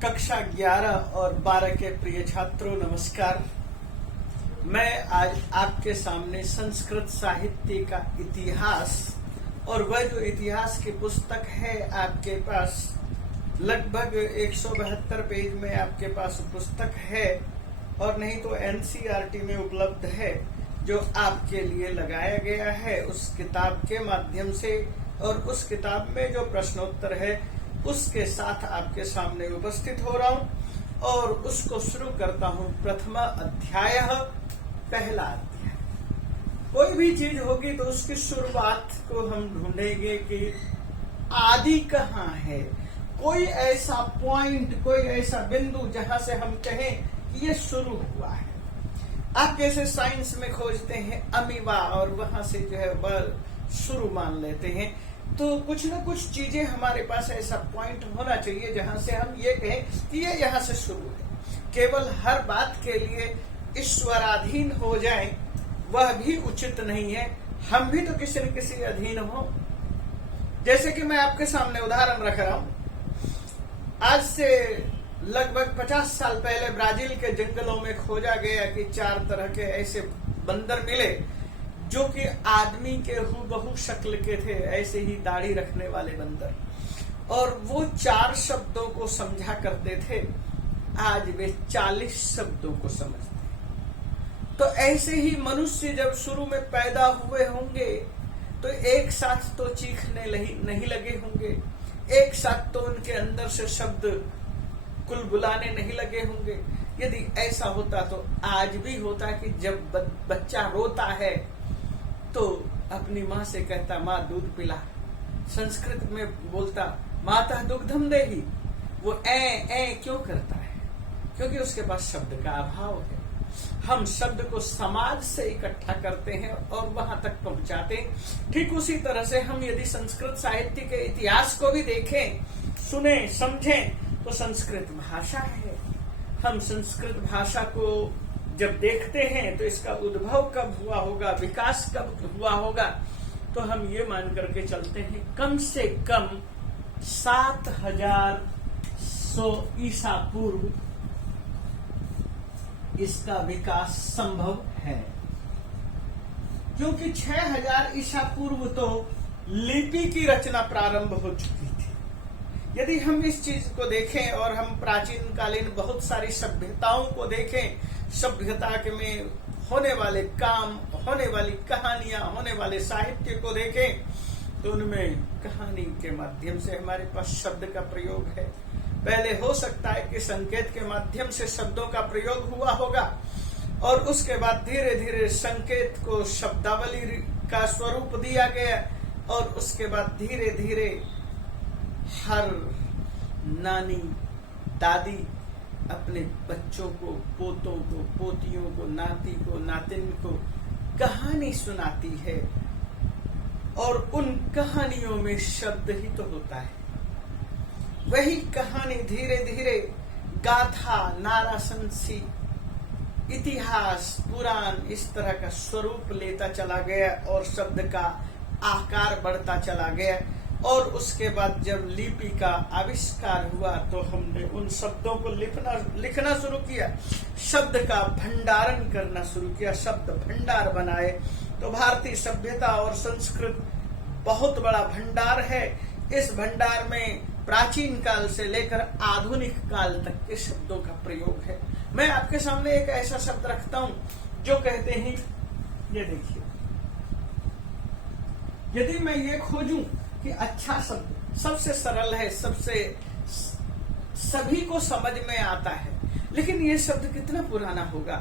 कक्षा 11 और 12 के प्रिय छात्रों नमस्कार। मैं आज आपके सामने संस्कृत साहित्य का इतिहास और वह जो इतिहास की पुस्तक है आपके पास लगभग 172 पेज में आपके पास पुस्तक है और नहीं तो एनसीईआरटी में उपलब्ध है जो आपके लिए लगाया गया है उस किताब के माध्यम से, और उस किताब में जो प्रश्नोत्तर है उसके साथ आपके सामने उपस्थित हो रहा हूं और उसको शुरू करता हूं। प्रथम अध्याय, पहला अध्याय। कोई भी चीज होगी तो उसकी शुरुआत को हम ढूंढेंगे कि आदि कहाँ है, कोई ऐसा पॉइंट, कोई ऐसा बिंदु जहां से हम कहें कि ये शुरू हुआ है। आप जैसे साइंस में खोजते हैं अमीबा और वहां से जो है वह शुरू मान लेते हैं, तो कुछ न कुछ चीजें हमारे पास ऐसा पॉइंट होना चाहिए जहां से हम ये कहें कि ये यहाँ से शुरू है। केवल हर बात के लिए ईश्वराधीन हो जाए वह भी उचित नहीं है, हम भी तो किसी न किसी अधीन हो। जैसे कि मैं आपके सामने उदाहरण रख रहा हूं, आज से लगभग 50 साल पहले ब्राजील के जंगलों में खोजा गया कि 4 तरह के ऐसे बंदर मिले जो कि आदमी के हूबहू शक्ल के थे, ऐसे ही दाढ़ी रखने वाले बंदर, और वो 4 शब्दों को समझा करते थे। आज वे 40 शब्दों को समझते हैं। तो ऐसे ही मनुष्य जब शुरू में पैदा हुए होंगे तो एक साथ तो चीखने नहीं लगे होंगे, एक साथ तो उनके अंदर से शब्द कुलबुलाने नहीं लगे होंगे। यदि ऐसा होता तो आज भी होता कि जब बच्चा रोता है तो अपनी माँ से कहता माँ दूध पिला, संस्कृत में बोलता माता दुग्धम देही। वो ए क्यों करता है? क्योंकि उसके पास शब्द का अभाव है। हम शब्द को समाज से इकट्ठा करते हैं और वहां तक पहुंचाते हैं। ठीक उसी तरह से हम यदि संस्कृत साहित्य के इतिहास को भी देखें, सुने, समझें, तो संस्कृत भाषा है। हम संस्कृत भाषा को जब देखते हैं तो इसका उद्भव कब हुआ होगा, विकास कब हुआ होगा, तो हम ये मान करके चलते हैं कम से कम 7100 ईसा पूर्व इसका विकास संभव है, क्योंकि 6000 ईसा पूर्व तो लिपि की रचना प्रारंभ हो चुकी थी। यदि हम इस चीज को देखें और हम प्राचीन कालीन बहुत सारी सभ्यताओं को देखें, सभ्यता के में होने वाले काम, होने वाली कहानियां, होने वाले साहित्य को देखें, तो उनमें कहानी के माध्यम से हमारे पास शब्द का प्रयोग है। पहले हो सकता है कि संकेत के माध्यम से शब्दों का प्रयोग हुआ होगा और उसके बाद धीरे धीरे संकेत को शब्दावली का स्वरूप दिया गया और उसके बाद धीरे धीरे हर नानी, दादी अपने बच्चों को, पोतों को, पोतियों को, नाती को, नातिन को कहानी सुनाती है और उन कहानियों में शब्द ही तो होता है। वही कहानी धीरे धीरे गाथा, नाराशंसी, इतिहास, पुराण इस तरह का स्वरूप लेता चला गया और शब्द का आकार बढ़ता चला गया। और उसके बाद जब लिपि का आविष्कार हुआ तो हमने उन शब्दों को लिखना शुरू किया, शब्द का भंडारण करना शुरू किया, शब्द भंडार बनाए। तो भारतीय सभ्यता और संस्कृत बहुत बड़ा भंडार है। इस भंडार में प्राचीन काल से लेकर आधुनिक काल तक के शब्दों का प्रयोग है। मैं आपके सामने एक ऐसा शब्द रखता हूं जो कहते हैं, ये देखिए, यदि मैं ये खोजूं कि अच्छा शब्द सबसे सरल है, सबसे सभी को समझ में आता है, लेकिन ये शब्द कितना पुराना होगा,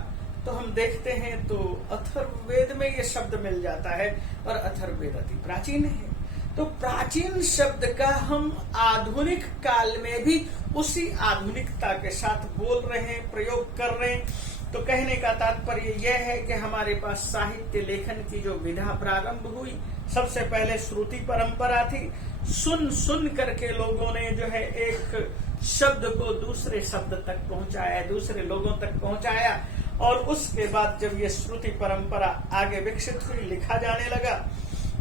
तो हम देखते हैं तो अथर्ववेद में ये शब्द मिल जाता है और अथर्ववेद अति प्राचीन है। तो प्राचीन शब्द का हम आधुनिक काल में भी उसी आधुनिकता के साथ बोल रहे हैं, प्रयोग कर रहे हैं। तो कहने का तात्पर्य यह है कि हमारे पास साहित्य लेखन की जो विधा प्रारंभ हुई, सबसे पहले श्रुति परंपरा थी। सुन करके लोगों ने जो है एक शब्द को दूसरे शब्द तक पहुंचाया, दूसरे लोगों तक पहुंचाया, और उसके बाद जब ये श्रुति परंपरा आगे विकसित हुई, लिखा जाने लगा,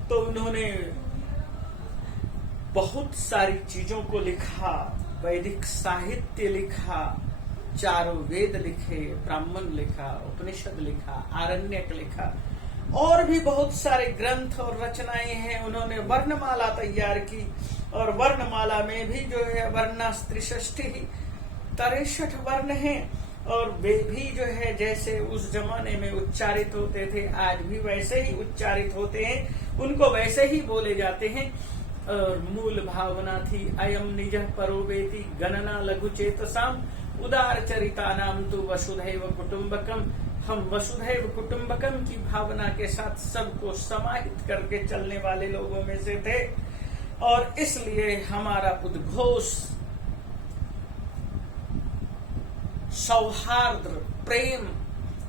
तो उन्होंने बहुत सारी चीजों को लिखा, वैदिक साहित्य लिखा, चारों वेद लिखे, ब्राह्मण लिखा, उपनिषद लिखा, आरण्यक लिखा, और भी बहुत सारे ग्रंथ और रचनाएं हैं। उन्होंने वर्णमाला तैयार की, और वर्णमाला में भी जो है वर्णास्त्री 63 वर्ण हैं, और वे भी जो है जैसे उस जमाने में उच्चारित होते थे आज भी वैसे ही उच्चारित होते हैं, उनको वैसे ही बोले जाते हैं। और मूल भावना थी अयम निजः परो वेति गणना लघु चेतसाम उदार चरिता नाम तो वसुधैव कुटुम्बकम। हम वसुधैव कुटुम्बकम की भावना के साथ सबको समाहित करके चलने वाले लोगों में से थे, और इसलिए हमारा उद्घोष सौहार्द, प्रेम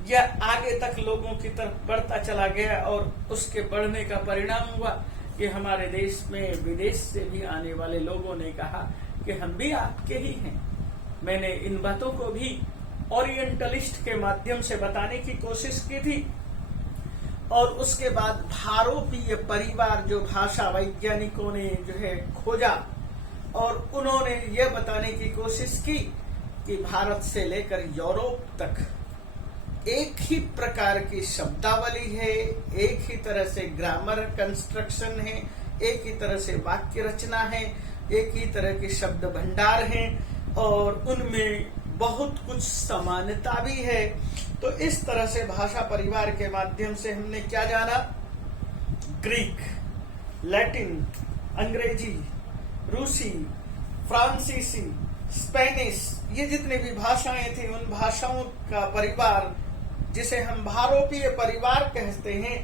यह आगे तक लोगों की तरफ बढ़ता चला गया, और उसके बढ़ने का परिणाम हुआ कि हमारे देश में विदेश से भी आने वाले लोगों ने कहा कि हम भी आपके ही हैं। मैंने इन बातों को भी ओरिएंटलिस्ट के माध्यम से बताने की कोशिश की थी, और उसके बाद भारोपीय परिवार जो भाषा वैज्ञानिकों ने जो है खोजा, और उन्होंने यह बताने की कोशिश की कि भारत से लेकर यूरोप तक एक ही प्रकार की शब्दावली है, एक ही तरह से ग्रामर कंस्ट्रक्शन है, एक ही तरह से वाक्य रचना है, एक ही तरह के शब्द भंडार हैं, और उनमें बहुत कुछ समानता भी है। तो इस तरह से भाषा परिवार के माध्यम से हमने क्या जाना? ग्रीक, लैटिन, अंग्रेजी, रूसी, फ्रांसीसी, स्पेनिश, ये जितनी भी भाषाएं थी उन भाषाओं का परिवार जिसे हम भारोपीय परिवार कहते हैं,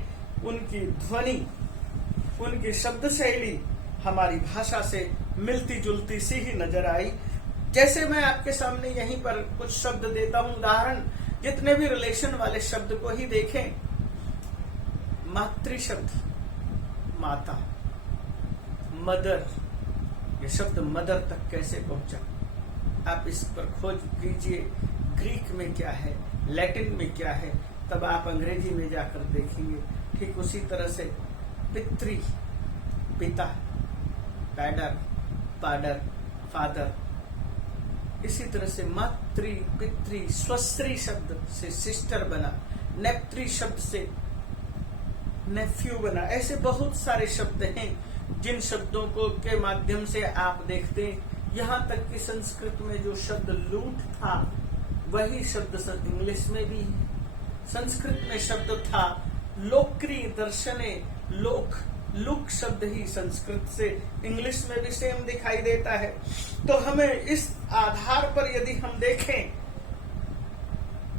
उनकी ध्वनि, उनकी शब्द शैली हमारी भाषा से मिलती जुलती सी ही नजर आई। जैसे मैं आपके सामने यहीं पर कुछ शब्द देता हूं उदाहरण, जितने भी रिलेशन वाले शब्द को ही देखें। मातृ शब्द माता, मदर, ये शब्द मदर तक कैसे पहुंचा? आप इस पर खोज कीजिए, ग्रीक में क्या है, लैटिन में क्या है, तब आप अंग्रेजी में जाकर देखेंगे। ठीक उसी तरह से पितृ, पिता, पैडर, पाडर, फादर, इसी तरह से मातृ, पितृ, स्वस्त्री शब्द से सिस्टर बना, नेप्त्री शब्द से नेफ्यू बना। ऐसे बहुत सारे शब्द हैं जिन शब्दों को के माध्यम से आप देखते हैं। यहाँ तक कि संस्कृत में जो शब्द लूट था वही शब्द इंग्लिश में भी है। संस्कृत में शब्द था लोक्री दर्शने, लोक, लुक शब्द ही संस्कृत से इंग्लिश में भी सेम दिखाई देता है। तो हमें इस आधार पर यदि हम देखें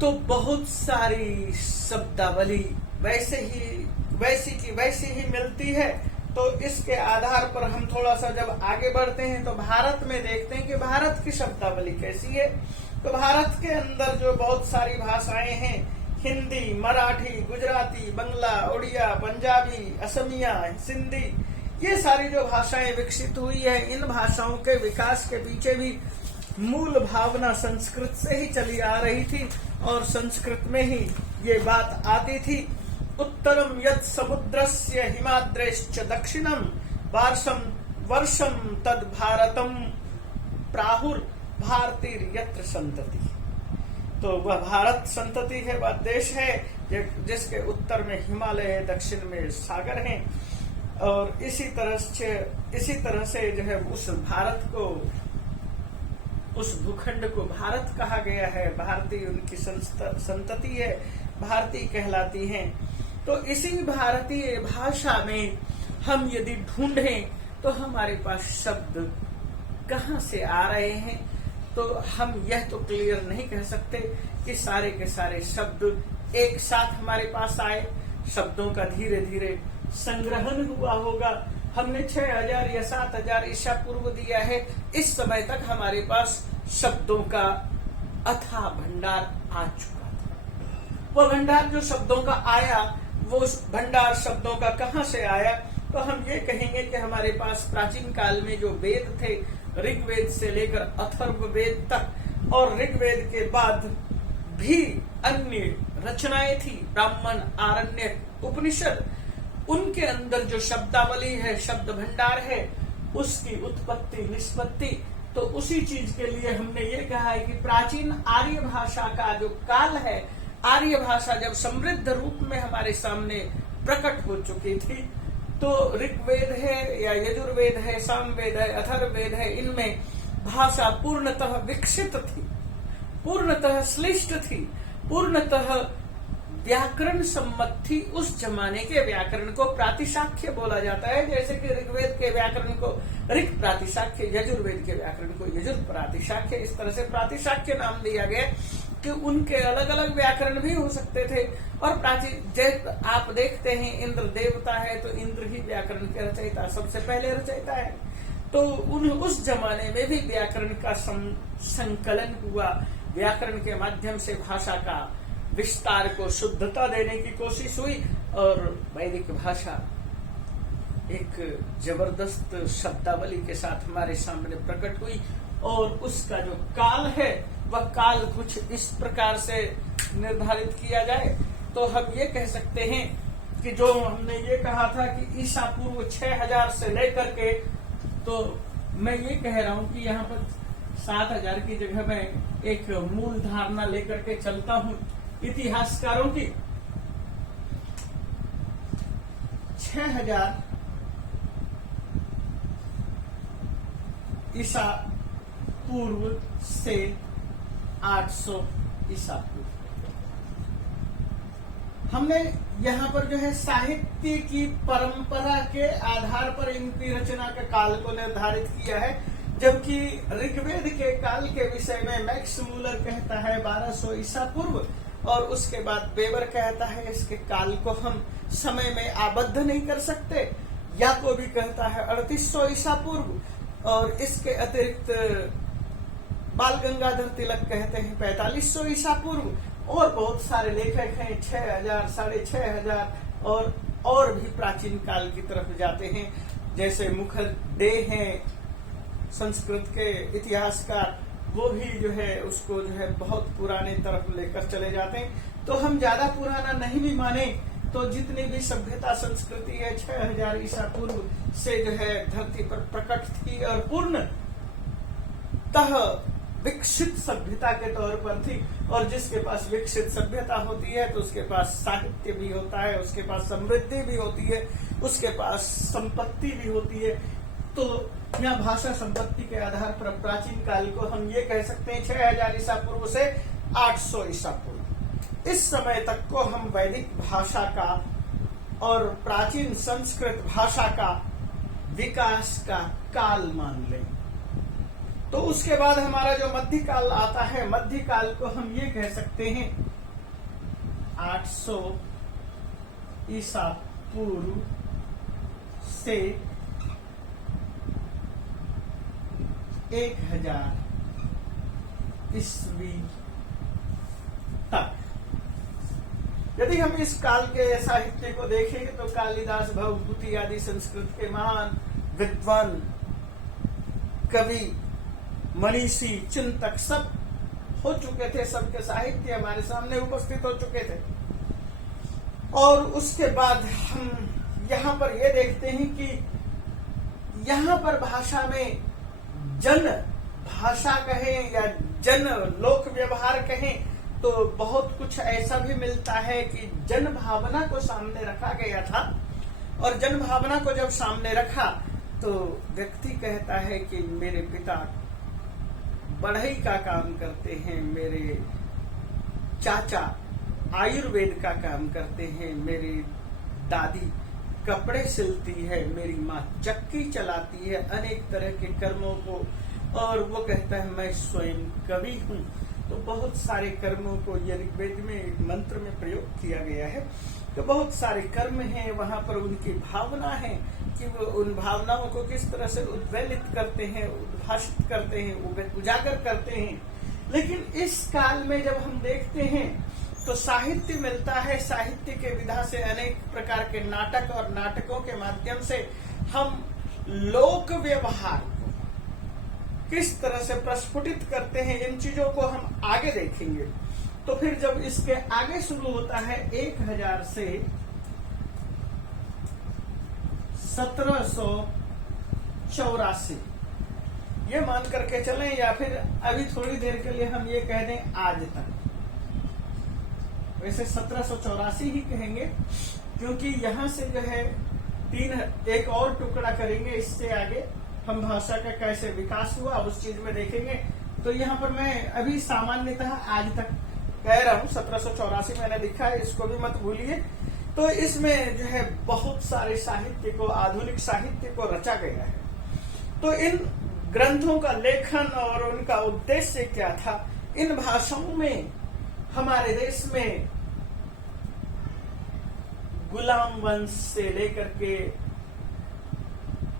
तो बहुत सारी शब्दावली वैसी ही मिलती है। तो इसके आधार पर हम थोड़ा सा जब आगे बढ़ते हैं तो भारत में देखते हैं कि भारत की शब्दावली कैसी है। तो भारत के अंदर जो बहुत सारी भाषाएं हैं, हिंदी, मराठी, गुजराती, बंगला, उड़िया, पंजाबी, असमिया, सिंधी, ये सारी जो भाषाएं विकसित हुई है, इन भाषाओं के विकास के पीछे भी मूल भावना संस्कृत से ही चली आ रही थी, और संस्कृत में ही ये बात आती थी। उत्तरम यत् समुद्रस्य हिमाद्रेश्च दक्षिणम वर्षम तद भारतम प्राहुर भारतीर यत्र संतति। तो वह भारत संतति है, वह देश है जिसके उत्तर में हिमालय है, दक्षिण में सागर हैं। और इसी तरह से जो है उस भारत को, उस भूखंड को भारत कहा गया है। भारतीय उनकी संतति है, भारतीय कहलाती हैं। तो इसी भारतीय भाषा में हम यदि ढूंढें तो हमारे पास शब्द कहाँ से आ रहे हैं, तो हम यह तो क्लियर नहीं कह सकते कि सारे के सारे शब्द एक साथ हमारे पास आए। शब्दों का धीरे धीरे संग्रहण हुआ होगा। हमने 6000 या 7000 ईसा पूर्व दिया है। इस समय तक हमारे पास शब्दों का अथाह भंडार आ चुका था। वह भंडार जो शब्दों का आया, वो भंडार शब्दों का कहाँ से आया? तो हम ये कहेंगे कि हमारे पास प्राचीन काल में जो वेद थे, ऋग्वेद से लेकर अथर्ववेद तक, और ऋग्वेद के बाद भी अन्य रचनाएं थी, ब्राह्मण, आरण्यक, उपनिषद, उनके अंदर जो शब्दावली है, शब्द भंडार है, उसकी उत्पत्ति निष्पत्ति तो उसी चीज के लिए हमने ये कहा है कि प्राचीन आर्य भाषा का जो काल है, आर्य भाषा जब समृद्ध रूप में हमारे सामने प्रकट हो चुकी थी, तो ऋग्वेद है या यजुर्वेद है, सामवेद है, अथर्ववेद है, इनमें भाषा पूर्णतः विकसित थी, पूर्णतः श्लिष्ट थी, पूर्णतः व्याकरण सम्मत थी। उस जमाने के व्याकरण को प्रातिशाख्य बोला जाता है, जैसे कि ऋग्वेद के व्याकरण को ऋग प्रातिशाख्य, यजुर्वेद के व्याकरण को यजुर प्रातिशाख्य, इस तरह से प्रातिशाख्य नाम दिया गया कि उनके अलग अलग व्याकरण भी हो सकते थे। और प्राचीन आप देखते हैं इंद्र देवता है तो इंद्र ही व्याकरण के रचयिता, सबसे पहले रचयिता है। तो उस जमाने में भी व्याकरण का संकलन हुआ, व्याकरण के माध्यम से भाषा का विस्तार को शुद्धता देने की कोशिश हुई और वैदिक भाषा एक जबरदस्त शब्दावली के साथ हमारे सामने प्रकट हुई। और उसका जो काल है वह काल कुछ इस प्रकार से निर्धारित किया जाए तो हम ये कह सकते हैं कि जो हमने ये कहा था कि ईसा पूर्व 6000 से लेकर के, तो मैं ये कह रहा हूं कि यहाँ पर 7000 की जगह मैं एक मूल धारणा लेकर के चलता हूं इतिहासकारों की। 6000 ईसा पूर्व से 800 ईसा पूर्व, हमने यहाँ पर जो है साहित्य की परंपरा के आधार पर इनकी रचना के काल को निर्धारित किया है। जबकि ऋग्वेद के काल के विषय में मैक्स मूलर कहता है 1200 ईसा पूर्व, और उसके बाद बेवर कहता है इसके काल को हम समय में आबद्ध नहीं कर सकते। याकोबी कहता है 3800 ईसा पूर्व, और इसके अतिरिक्त बाल गंगाधर तिलक कहते हैं 4500 ईसा पूर्व, और बहुत सारे लेखक हैं 6000, 6500 और भी प्राचीन काल की तरफ जाते हैं। जैसे मुखर्डे हैं संस्कृत के इतिहासकार, वो भी जो है उसको जो है बहुत पुराने तरफ लेकर चले जाते हैं। तो हम ज्यादा पुराना नहीं भी माने तो जितनी भी सभ्यता संस्कृति है 6000 ईसा पूर्व से जो है धरती पर प्रकट थी और पूर्णतः विकसित सभ्यता के तौर पर थी। और जिसके पास विकसित सभ्यता होती है तो उसके पास साहित्य भी होता है, उसके पास समृद्धि भी होती है, उसके पास संपत्ति भी होती है। तो यहाँ भाषा संपत्ति के आधार पर प्राचीन काल को हम ये कह सकते हैं 6000 ईसा पूर्व से 800 ईसा पूर्व, इस समय तक को हम वैदिक भाषा का और प्राचीन संस्कृत भाषा का विकास का काल मान लें। तो उसके बाद हमारा जो मध्यकाल आता है, मध्यकाल को हम ये कह सकते हैं 800 ईसा पूर्व से 1000 ईस्वी तक। यदि हम इस काल के साहित्य को देखें तो कालिदास, भवभूति आदि संस्कृत के महान विद्वान, कवि, मनीषी, चिंतक सब हो चुके थे, सबके साहित्य हमारे सामने उपस्थित हो चुके थे। और उसके बाद हम यहाँ पर ये देखते हैं कि यहाँ पर भाषा में जन भाषा कहें या जन लोक व्यवहार कहें तो बहुत कुछ ऐसा भी मिलता है कि जन भावना को सामने रखा गया था। और जन भावना को जब सामने रखा तो व्यक्ति कहता है कि मेरे पिता बढ़ई का काम करते हैं, मेरे चाचा आयुर्वेद का काम करते हैं, मेरी दादी कपड़े सिलती है, मेरी माँ चक्की चलाती है, अनेक तरह के कर्मों को। और वो कहता है मैं स्वयं कवि हूँ। तो बहुत सारे कर्मों को ये ऋग्वेद में एक मंत्र में प्रयोग किया गया है। तो बहुत सारे कर्म हैं, वहां पर उनकी भावना है कि वो उन भावनाओं को किस तरह से उद्वेलित करते हैं, उद्भाषित करते हैं, उजागर करते हैं। लेकिन इस काल में जब हम देखते हैं तो साहित्य मिलता है, साहित्य के विधा से अनेक प्रकार के नाटक और नाटकों के माध्यम से हम लोक व्यवहार को किस तरह से प्रस्फुटित करते हैं, इन चीजों को हम आगे देखेंगे। तो फिर जब इसके आगे शुरू होता है 1000 से 1784, ये मान करके चलें, या फिर अभी थोड़ी देर के लिए हम ये कह दें आज तक। वैसे 1784 ही कहेंगे, क्योंकि यहाँ से जो है एक और टुकड़ा करेंगे। इससे आगे हम भाषा का कैसे विकास हुआ उस चीज में देखेंगे। तो यहाँ पर मैं अभी सामान्यतः आज तक कह रहा हूँ, 1784 मैंने लिखा है, इसको भी मत भूलिए। तो इसमें जो है बहुत सारे साहित्य को, आधुनिक साहित्य को रचा गया है। तो इन ग्रंथों का लेखन और उनका उद्देश्य क्या था? इन भाषाओं में हमारे देश में गुलाम वंश से लेकर के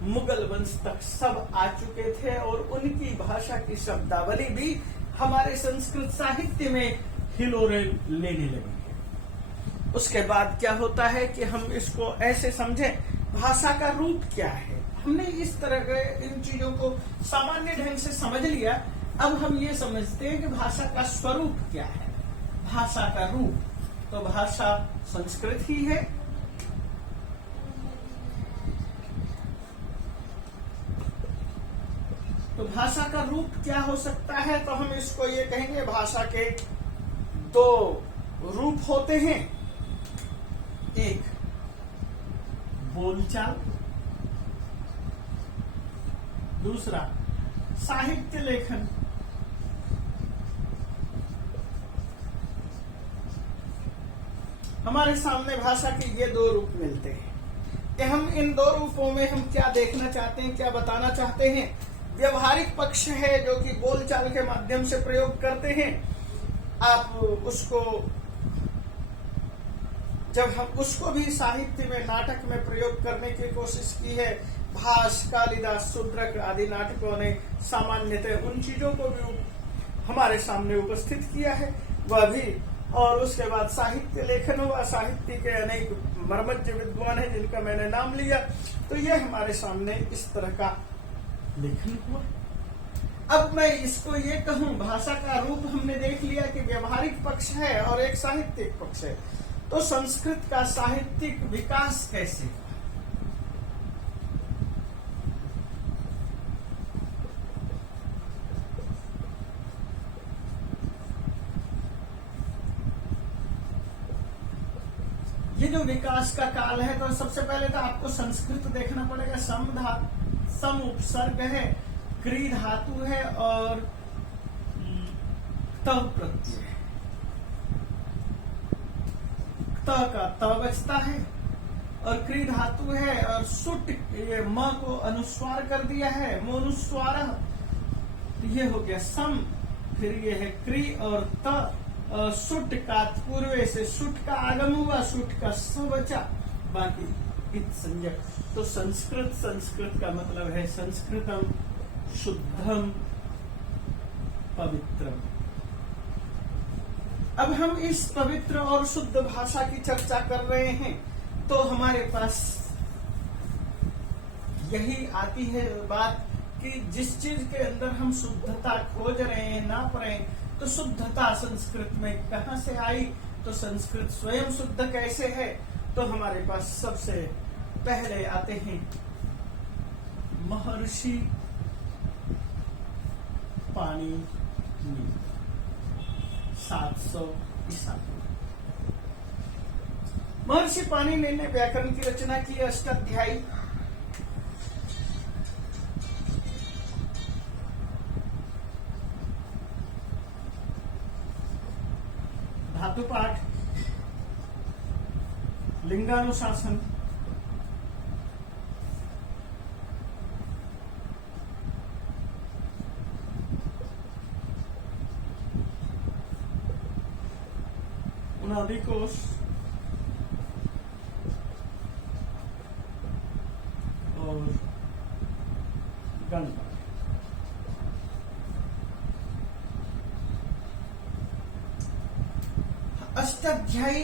मुगल वंश तक सब आ चुके थे, और उनकी भाषा की शब्दावली भी हमारे संस्कृत साहित्य में हिलोरे लेने लगी है। उसके बाद क्या होता है कि हम इसको ऐसे समझें, भाषा का रूप क्या है। हमने इस तरह के इन चीजों को सामान्य ढंग से समझ लिया। अब हम ये समझते हैं कि भाषा का स्वरूप क्या है, भाषा का रूप। तो भाषा संस्कृत ही है। तो भाषा का रूप क्या हो सकता है? तो हम इसको ये कहेंगे, भाषा के दो रूप होते हैं। एक बोलचाल, दूसरा साहित्य लेखन। हमारे सामने भाषा के ये दो रूप मिलते हैं। कि हम इन दो रूपों में हम क्या देखना चाहते हैं, क्या बताना चाहते हैं। व्यवहारिक पक्ष है जो कि बोलचाल के माध्यम से प्रयोग करते हैं। आप उसको, जब हम उसको भी साहित्य में, नाटक में प्रयोग करने की कोशिश की है, भास, कालिदास, शूद्रक आदि नाटकों ने सामान्यतः उन चीजों को भी हमारे सामने उपस्थित किया है, वह भी। और उसके बाद साहित्य लेखन हुआ। साहित्य के अनेक मर्मज्ञ विद्वान हैं जिनका मैंने नाम लिया। तो ये हमारे सामने इस तरह का लेखन हुआ। अब मैं इसको ये कहूं, भाषा का रूप हमने देख लिया कि व्यवहारिक पक्ष है और एक साहित्यिक पक्ष है। तो संस्कृत का साहित्यिक विकास कैसे? ये जो विकास का काल है, तो सबसे पहले तो आपको संस्कृत देखना पड़ेगा। सम उपसर्ग है, क्री धातु है और त प्रत्यय है। त का त बचता है और क्री धातु है, और सुट, ये म को अनुस्वार कर दिया है, मोनुस्वार। ये हो गया सम, फिर ये है क्री और त। सुट का पूर्व से सुट का आगम हुआ, सुट का स बचा, बाकी इत संज्ञक। तो संस्कृत का मतलब है संस्कृतम शुद्धम पवित्रम। अब हम इस पवित्र और शुद्ध भाषा की चर्चा कर रहे हैं, तो हमारे पास यही आती है बात कि जिस चीज के अंदर हम शुद्धता खोज रहे हैं, नाप रहे हैं, तो शुद्धता संस्कृत में कहां से आई? तो संस्कृत स्वयं शुद्ध कैसे है? तो हमारे पास सबसे पहले आते हैं महर्षि पाणिनि, 700 ईसा। महर्षि पाणिनि ने व्याकरण की रचना की, अष्टाध्यायी। धातुपाठ, लिंगानुशासन, उनादि कोश और गणपाठ। अष्टाध्यायी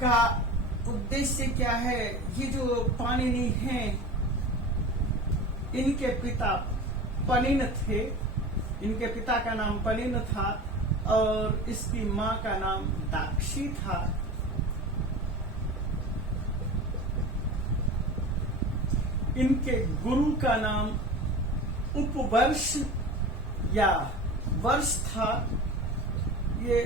का उद्देश्य क्या है? ये जो पाणिनि हैं, इनके पिता पनिन थे। इनके पिता का नाम पनिन था और इसकी मां का नाम दाक्षी था। इनके गुरु का नाम उपवर्ष या वर्ष था। ये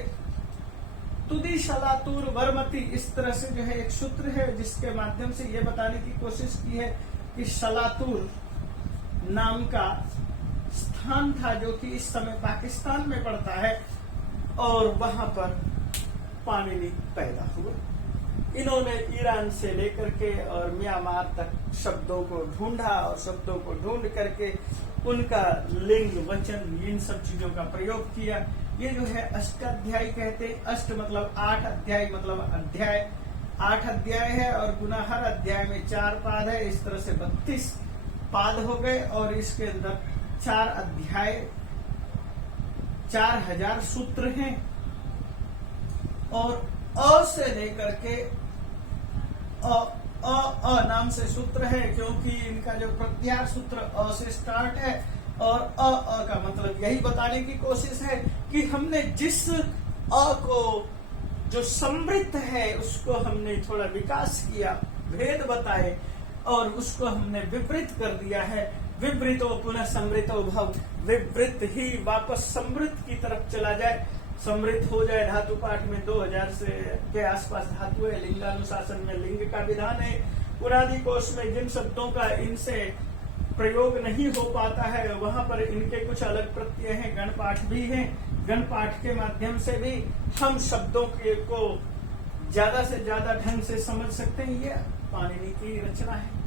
तुदी शलातुर वर्मति, इस तरह से जो है एक सूत्र है जिसके माध्यम से ये बताने की कोशिश की है कि शलातुर नाम का स्थान था जो कि इस समय पाकिस्तान में पड़ता है और वहां पर पाणिनि पैदा हुआ। इन्होंने ईरान से लेकर के और म्यांमार तक शब्दों को ढूंढा और शब्दों को ढूंढ करके उनका लिंग वचन इन सब चीजों का प्रयोग किया। ये जो है अष्टाध्यायी कहते हैं। अष्ट मतलब 8, अध्याय मतलब अध्याय। 8 अध्याय है और पुनः हर अध्याय में 4 पाद है। इस तरह से 32 पाद हो गए और इसके अंदर 4 अध्याय, 4000 सूत्र हैं और अ से लेकर के अ नाम से सूत्र है क्योंकि इनका जो प्रत्याहार सूत्र अ से स्टार्ट है और अ का मतलब यही बताने की कोशिश है कि हमने जिस अ को जो समृद्ध है उसको हमने थोड़ा विकास किया, भेद बताए और उसको हमने विपरीत कर दिया है। विपरीतो पुनः समृतो भव, विपरीत ही वापस समृद्ध की तरफ चला जाए, समृद्ध हो जाए। धातु पाठ में 2000 से के आसपास धातु है। लिंगानुशासन में लिंग का विधान है। पुरानी कोश में जिन शब्दों का इनसे प्रयोग नहीं हो पाता है वहां पर इनके कुछ अलग प्रत्यय हैं। गण पाठ भी हैं। गण पाठ के माध्यम से भी हम शब्दों को ज्यादा से ज्यादा ढंग से समझ सकते हैं। ये पाणिनि की रचना है।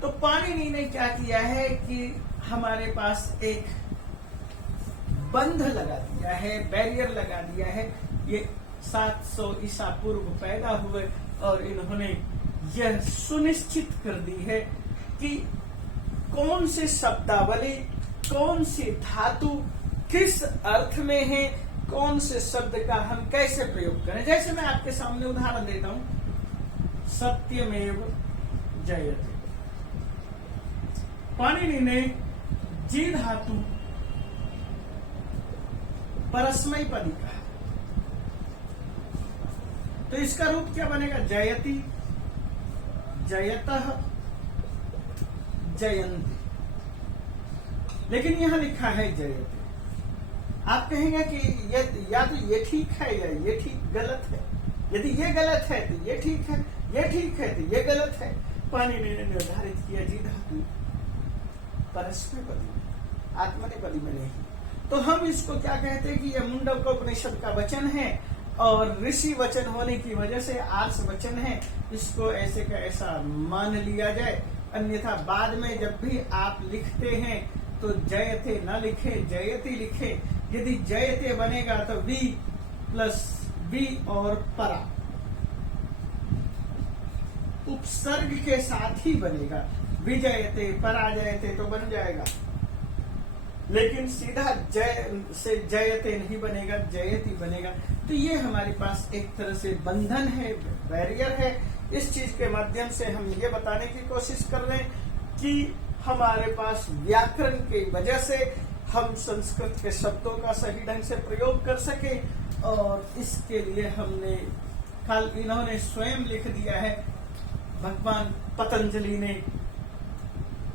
तो पाणिनि ने क्या किया है कि हमारे पास एक बंध लगा दिया है, बैरियर लगा दिया है। ये 700 ईसा पूर्व पैदा हुए और इन्होंने यह सुनिश्चित कर दी है कि कौन सी शब्दावली, कौन सी धातु किस अर्थ में है, कौन से शब्द का हम कैसे प्रयोग करें। जैसे मैं आपके सामने उदाहरण देता हूं, सत्यमेव जयते। पाणिनि ने जी धातु परस्मैपदी पदी कहा, तो इसका रूप क्या बनेगा? जयति, जयतः, जयंती। लेकिन यहां लिखा है जयते। आप कहेंगे कि या तो ये ठीक है या ये ठीक गलत है। यदि ये गलत है तो ये ठीक है, ये ठीक है तो ये गलत है। पाणिनि ने निर्धारित किया जी धातु परस्मैपदी में, आत्मनेपदी में नहीं। तो हम इसको क्या कहते हैं कि यह मुंडकोपनिषद का वचन है और ऋषि वचन होने की वजह से आर्ष वचन है। इसको ऐसे का ऐसा मान लिया जाए। अन्यथा बाद में जब भी आप लिखते हैं तो जयते न लिखे, जयति लिखे। यदि जयते बनेगा तो वी प्लस बी और परा उपसर्ग के साथ ही बनेगा। विजयते, पराजयते तो बन जाएगा, लेकिन सीधा जय से जयते नहीं बनेगा, जयति बनेगा। तो ये हमारे पास एक तरह से बंधन है, बैरियर है। इस चीज के माध्यम से हम ये बताने की कोशिश कर रहे हैं कि हमारे पास व्याकरण की वजह से हम संस्कृत के शब्दों का सही ढंग से प्रयोग कर सके। और इसके लिए हमने कल इन्होंने स्वयं लिख दिया है। भगवान पतंजलि ने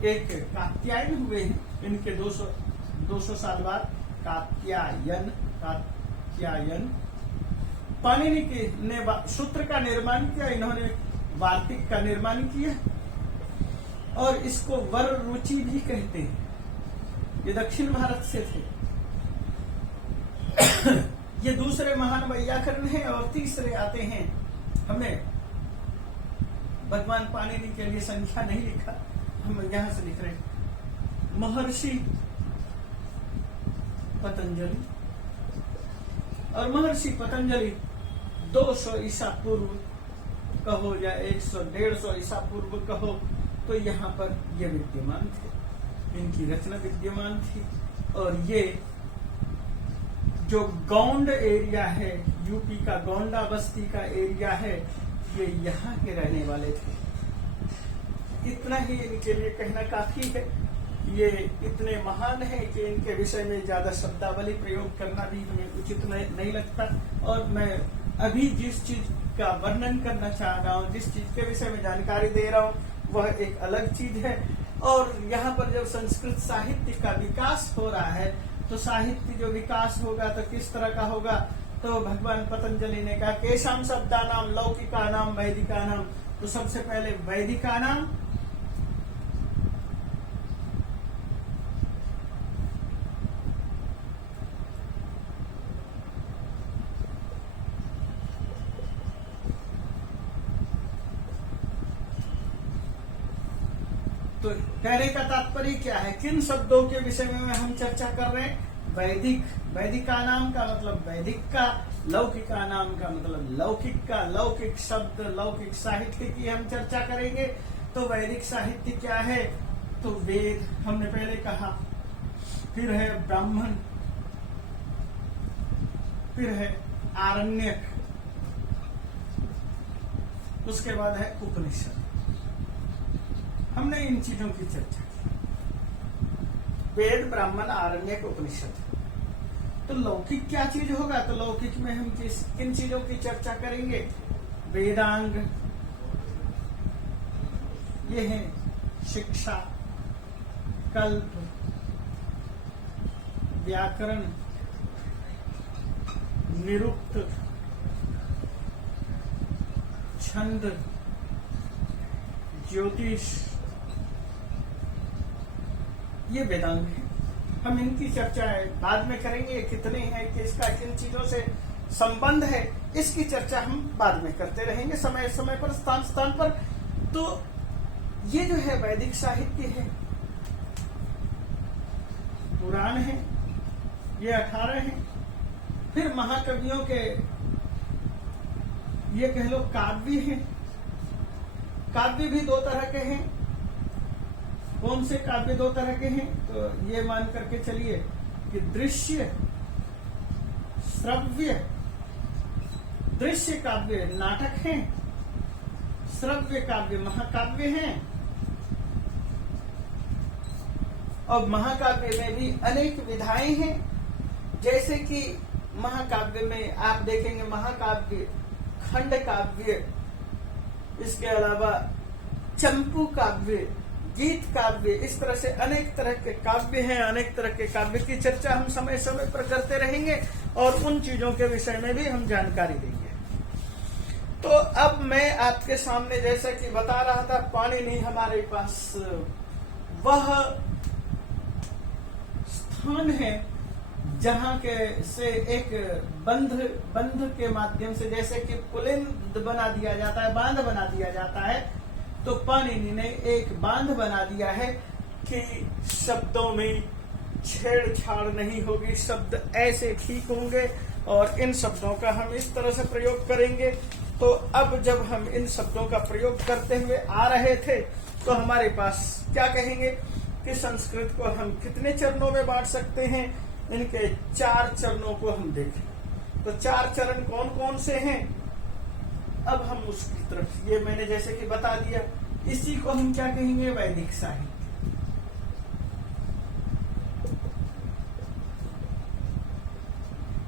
एक कात्यायन हुए हैं, इनके 200 साल बाद कात्यायन पाणिनि ने सूत्र का निर्माण किया, इन्होंने वार्तिक का निर्माण किया और इसको वर रुचि भी कहते हैं। ये दक्षिण भारत से थे। ये दूसरे महान वैयाकरण हैं और तीसरे आते हैं। हमने भगवान पाणिनि के लिए संख्या नहीं लिखा, हम यहां से लिख रहे हैं। महर्षि पतंजलि और महर्षि पतंजलि 200 ईसा पूर्व कहो या 100-150 ईसा पूर्व कहो, तो यहाँ पर ये विद्यमान थे, इनकी रचना विद्यमान थी। और ये जो गोंड एरिया है, यूपी का गोंडा बस्ती का एरिया है, ये यहाँ के रहने वाले थे। इतना ही इनके लिए कहना काफी है। ये इतने महान है कि इनके विषय में ज्यादा शब्दावली प्रयोग करना भी हमें उचित नहीं लगता। और मैं अभी जिस चीज का वर्णन करना चाह रहा हूँ, जिस चीज के विषय में जानकारी दे रहा हूँ, वह एक अलग चीज है। और यहाँ पर जब संस्कृत साहित्य का विकास हो रहा है तो साहित्य जो विकास होगा तो किस तरह का होगा, तो भगवान पतंजलि ने कहा केशाम शब्दानाम लौकिका नाम वैदिका नाम। तो सबसे पहले वैदिका नाम, तो कहने का तात्पर्य क्या है, किन शब्दों के विषय में हम चर्चा कर रहे हैं, वैदिक। वैदिका नाम का मतलब वैदिक का, लौकिका नाम का मतलब लौकिक का। लौकिक शब्द, लौकिक साहित्य की हम चर्चा करेंगे। तो वैदिक साहित्य क्या है, तो वेद हमने पहले कहा, फिर है ब्राह्मण, फिर है आरण्यक, उसके बाद है उपनिषद। हमने इन चीजों की चर्चा की, वेद, ब्राह्मण, आरण्यक, उपनिषद। तो लौकिक क्या चीज होगा, तो लौकिक में हम किन चीजों की चर्चा करेंगे, वेदांग, ये है शिक्षा, कल्प, व्याकरण, निरुक्त, छंद, ज्योतिष, ये वेदांग है। हम इनकी चर्चा बाद में करेंगे, कितने हैं, किसका किन चीजों से संबंध है, इसकी चर्चा हम बाद में करते रहेंगे, समय समय पर, स्थान स्थान पर। तो ये जो है वैदिक साहित्य है, पुराण है, ये 18 हैं। फिर महाकवियों के ये कह लो काव्य हैं। काव्य भी 2 तरह के हैं। कौन से काव्य 2 तरह के हैं, तो ये मान करके चलिए कि दृश्य, श्रव्य। दृश्य काव्य नाटक हैं, श्रव्य काव्य महाकाव्य हैं। और महाकाव्य में भी अनेक विधाएं हैं, जैसे कि महाकाव्य में आप देखेंगे महाकाव्य, खंड काव्य, इसके अलावा चंपू काव्य, गीत काव्य, इस तरह से अनेक तरह के काव्य हैं। अनेक तरह के काव्य की चर्चा हम समय समय पर करते रहेंगे और उन चीजों के विषय में भी हम जानकारी देंगे। तो अब मैं आपके सामने जैसा कि बता रहा था, पाणिनि हमारे पास वह स्थान है जहां के से एक बंध के माध्यम से, जैसे कि पुलिंद बना दिया जाता है, बांध बना दिया जाता है, तो पाणिनि ने एक बांध बना दिया है कि शब्दों में छेड़छाड़ नहीं होगी, शब्द ऐसे ठीक होंगे और इन शब्दों का हम इस तरह से प्रयोग करेंगे। तो अब जब हम इन शब्दों का प्रयोग करते हुए आ रहे थे तो हमारे पास क्या कहेंगे कि संस्कृत को हम कितने चरणों में बांट सकते हैं, इनके 4 चरणों को हम देखें। तो 4 चरण कौन कौन से हैं, अब हम उसकी तरफ, ये मैंने जैसे कि बता दिया, इसी को हम क्या कहेंगे, वैदिक साहित्य।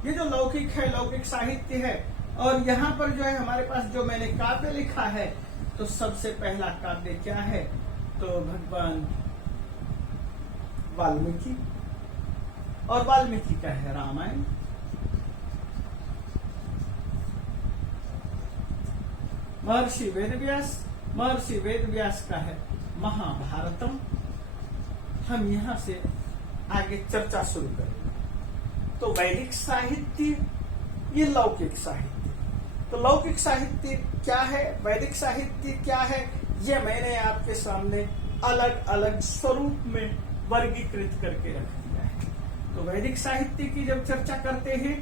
ये जो लौकिक है, लौकिक साहित्य है। और यहाँ पर जो है हमारे पास जो मैंने काव्य लिखा है, तो सबसे पहला काव्य क्या है, तो भगवान वाल्मीकि, और वाल्मीकि का है रामायण। महर्षि वेदव्यास का है महाभारतम। हम यहां से आगे चर्चा शुरू करेंगे। तो वैदिक साहित्य, ये लौकिक साहित्य। तो लौकिक साहित्य क्या है, वैदिक साहित्य क्या है, ये मैंने आपके सामने अलग अलग स्वरूप में वर्गीकृत करके रख दिया है। तो वैदिक साहित्य की जब चर्चा करते हैं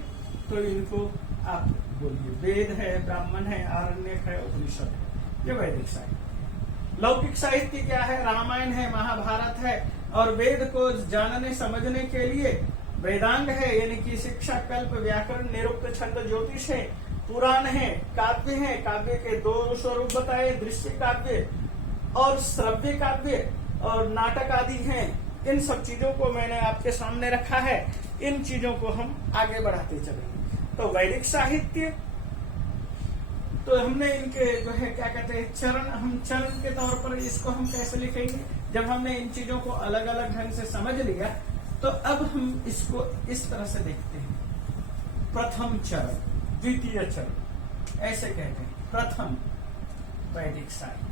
तो इनको आप बोलिए, वेद है, ब्राह्मण है, आरण्यक है, उपनिषद है, ये वैदिक साहित्य। लौकिक साहित्य क्या है, रामायण है, महाभारत है, और वेद को जानने समझने के लिए वेदांग है, यानी कि शिक्षा, कल्प, व्याकरण, निरुक्त, छंद, ज्योतिष है, पुराण है, काव्य है। काव्य के 2 स्वरूप बताए, दृश्य काव्य और श्रव्य काव्य, और नाटक आदि हैं। इन सब चीजों को मैंने आपके सामने रखा है, इन चीजों को हम आगे बढ़ाते चलेंगे। तो वैदिक साहित्य, तो हमने इनके जो है क्या कहते हैं चरण, हम चरण के तौर पर इसको हम कैसे लिखेंगे, जब हमने इन चीजों को अलग अलग ढंग से समझ लिया तो अब हम इसको इस तरह से देखते हैं। प्रथम चरण, द्वितीय चरण, ऐसे कहते हैं। प्रथम वैदिक साहित्य।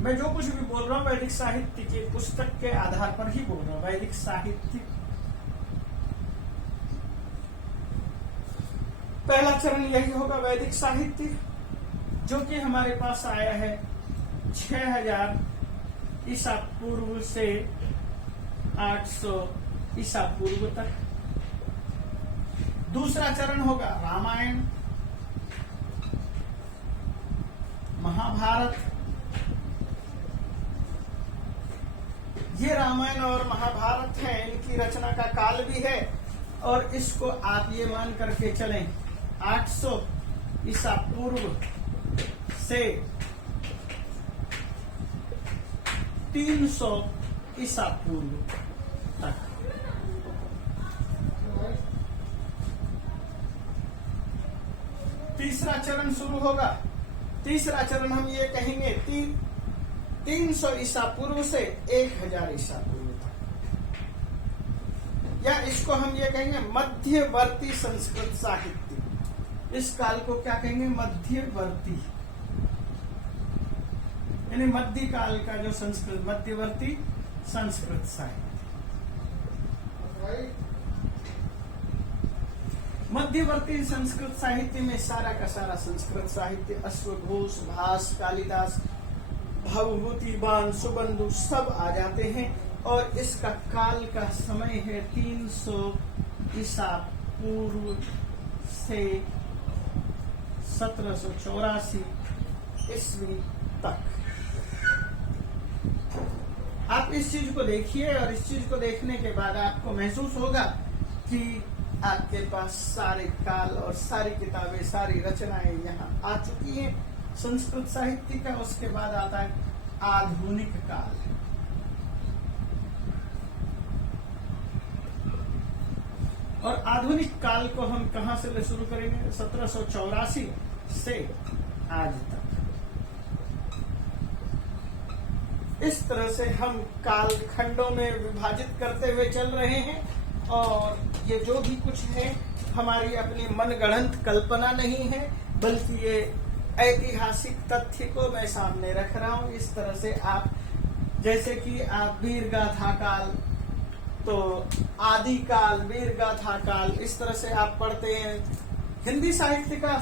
मैं जो कुछ भी बोल रहा हूं वैदिक साहित्य की पुस्तक के आधार पर ही बोल रहा हूं। वैदिक साहित्य पहला चरण यही होगा, वैदिक साहित्य, जो कि हमारे पास आया है 6000 ईसा पूर्व से 800 ईसा पूर्व तक। दूसरा चरण होगा रामायण, महाभारत। ये रामायण और महाभारत है, इनकी रचना का काल भी है और इसको आप ये मान करके चलें 800 ईसा पूर्व से 300 ईसा पूर्व तक। तीसरा चरण शुरू होगा। तीसरा चरण हम ये कहेंगे 300 ईसा पूर्व से 1000 ईसा पूर्व तक, या इसको हम ये कहेंगे मध्यवर्ती संस्कृत साहित्य। इस काल को क्या कहेंगे? मध्यवर्ती, यानी मध्य काल का जो संस्कृत, मध्यवर्ती संस्कृत साहित्य। मध्यवर्ती संस्कृत साहित्य में सारा का सारा संस्कृत साहित्य, अश्वघोष, भास, कालिदास, भवभूति, बाण, सुबंधु सब आ जाते हैं। और इसका काल का समय है 300 ईसा पूर्व से 1784 ईस्वी तक। आप इस चीज को देखिए और इस चीज को देखने के बाद आपको महसूस होगा कि आपके पास सारे काल और सारी किताबें, सारी रचनाएं यहाँ आ चुकी हैं संस्कृत साहित्य का। उसके बाद आता है आधुनिक काल। और आधुनिक काल को हम कहां से शुरू करेंगे? 1784 से आज तक। इस तरह से हम काल खंडों में विभाजित करते हुए चल रहे हैं और ये जो भी कुछ है हमारी अपनी मनगढ़ंत कल्पना नहीं है, बल्कि ये ऐतिहासिक तथ्य को मैं सामने रख रहा हूं। इस तरह से आप, जैसे कि आप वीर गाथा काल, तो आदि काल, वीर गाथा काल, इस तरह से आप पढ़ते हैं हिंदी साहित्य का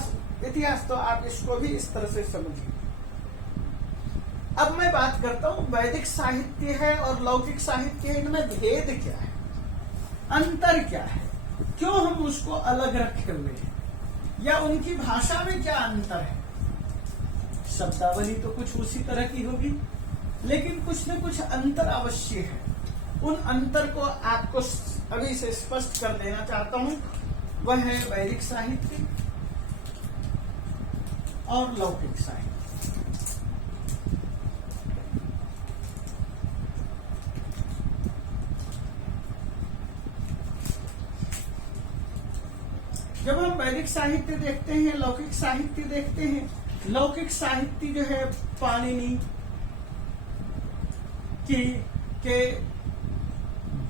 इतिहास, तो आप इसको भी इस तरह से समझिए। अब मैं बात करता हूं वैदिक साहित्य है और लौकिक साहित्य है, इनमें भेद क्या है, अंतर क्या है, क्यों हम उसको अलग रखे हुए हैं, या उनकी भाषा में क्या अंतर है। शब्दावली तो कुछ उसी तरह की होगी, लेकिन कुछ न कुछ अंतर अवश्य है। उन अंतर को आपको अभी से स्पष्ट कर देना चाहता हूं। वह है वैदिक साहित्य और लौकिक साहित्य। जब हम वैदिक साहित्य देखते हैं, लौकिक साहित्य देखते हैं, लौकिक साहित्य जो है पाणिनि के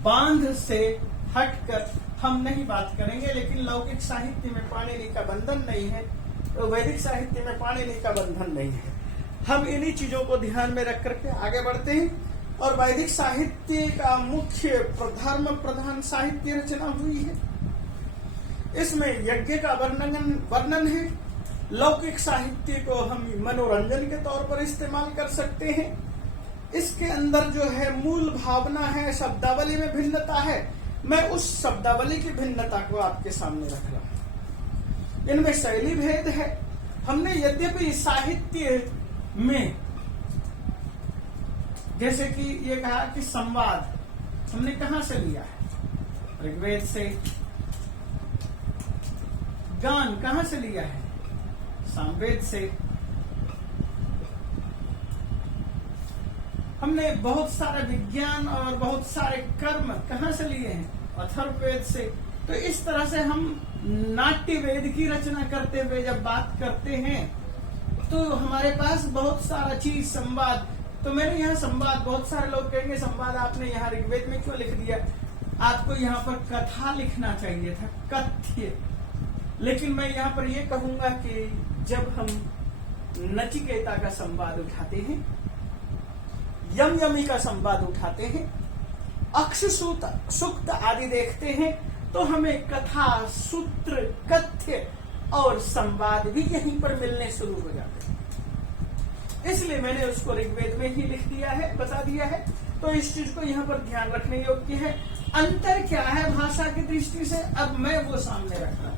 बांध से हटकर हम नहीं बात करेंगे, लेकिन लौकिक साहित्य में पाणिनि का बंधन नहीं है, तो वैदिक साहित्य में पाणिनि का बंधन नहीं है। हम इन्हीं चीजों को ध्यान में रख करके आगे बढ़ते हैं। और वैदिक साहित्य का मुख्य धर्म प्रधान साहित्य रचना हुई है, इसमें यज्ञ का वर्णन है। लौकिक साहित्य को हम मनोरंजन के तौर पर इस्तेमाल कर सकते हैं। इसके अंदर जो है मूल भावना है, शब्दावली में भिन्नता है। मैं उस शब्दावली की भिन्नता को आपके सामने रख रहा हूं। इनमें शैली भेद है। हमने यद्यपि साहित्य में जैसे कि ये कहा कि संवाद हमने कहां से लिया है? ऋग्वेद से। गान कहां से लिया है? सामवेद से। हमने बहुत सारा विज्ञान और बहुत सारे कर्म कहां से लिए हैं? अथर्ववेद से। तो इस तरह से हम नाट्य वेद की रचना करते हुए जब बात करते हैं तो हमारे पास बहुत सारा चीज, संवाद, तो मैंने यहाँ संवाद, बहुत सारे लोग कहेंगे संवाद आपने यहाँ ऋग्वेद में क्यों लिख दिया, आपको यहाँ पर कथा लिखना चाहिए था, कथ्य। लेकिन मैं यहाँ पर ये कहूंगा कि जब हम नचिकेता का संवाद उठाते हैं, यम यमी का संवाद उठाते हैं, अक्ष सूक्त आदि देखते हैं, तो हमें कथा, सूत्र, कथ्य और संवाद भी यहीं पर मिलने शुरू हो जाते हैं। इसलिए मैंने उसको ऋग्वेद में ही लिख दिया है, बता दिया है। तो इस चीज को यहाँ पर ध्यान रखने योग्य है। अंतर क्या है भाषा की दृष्टि से, अब मैं वो सामने रख रहा हूं।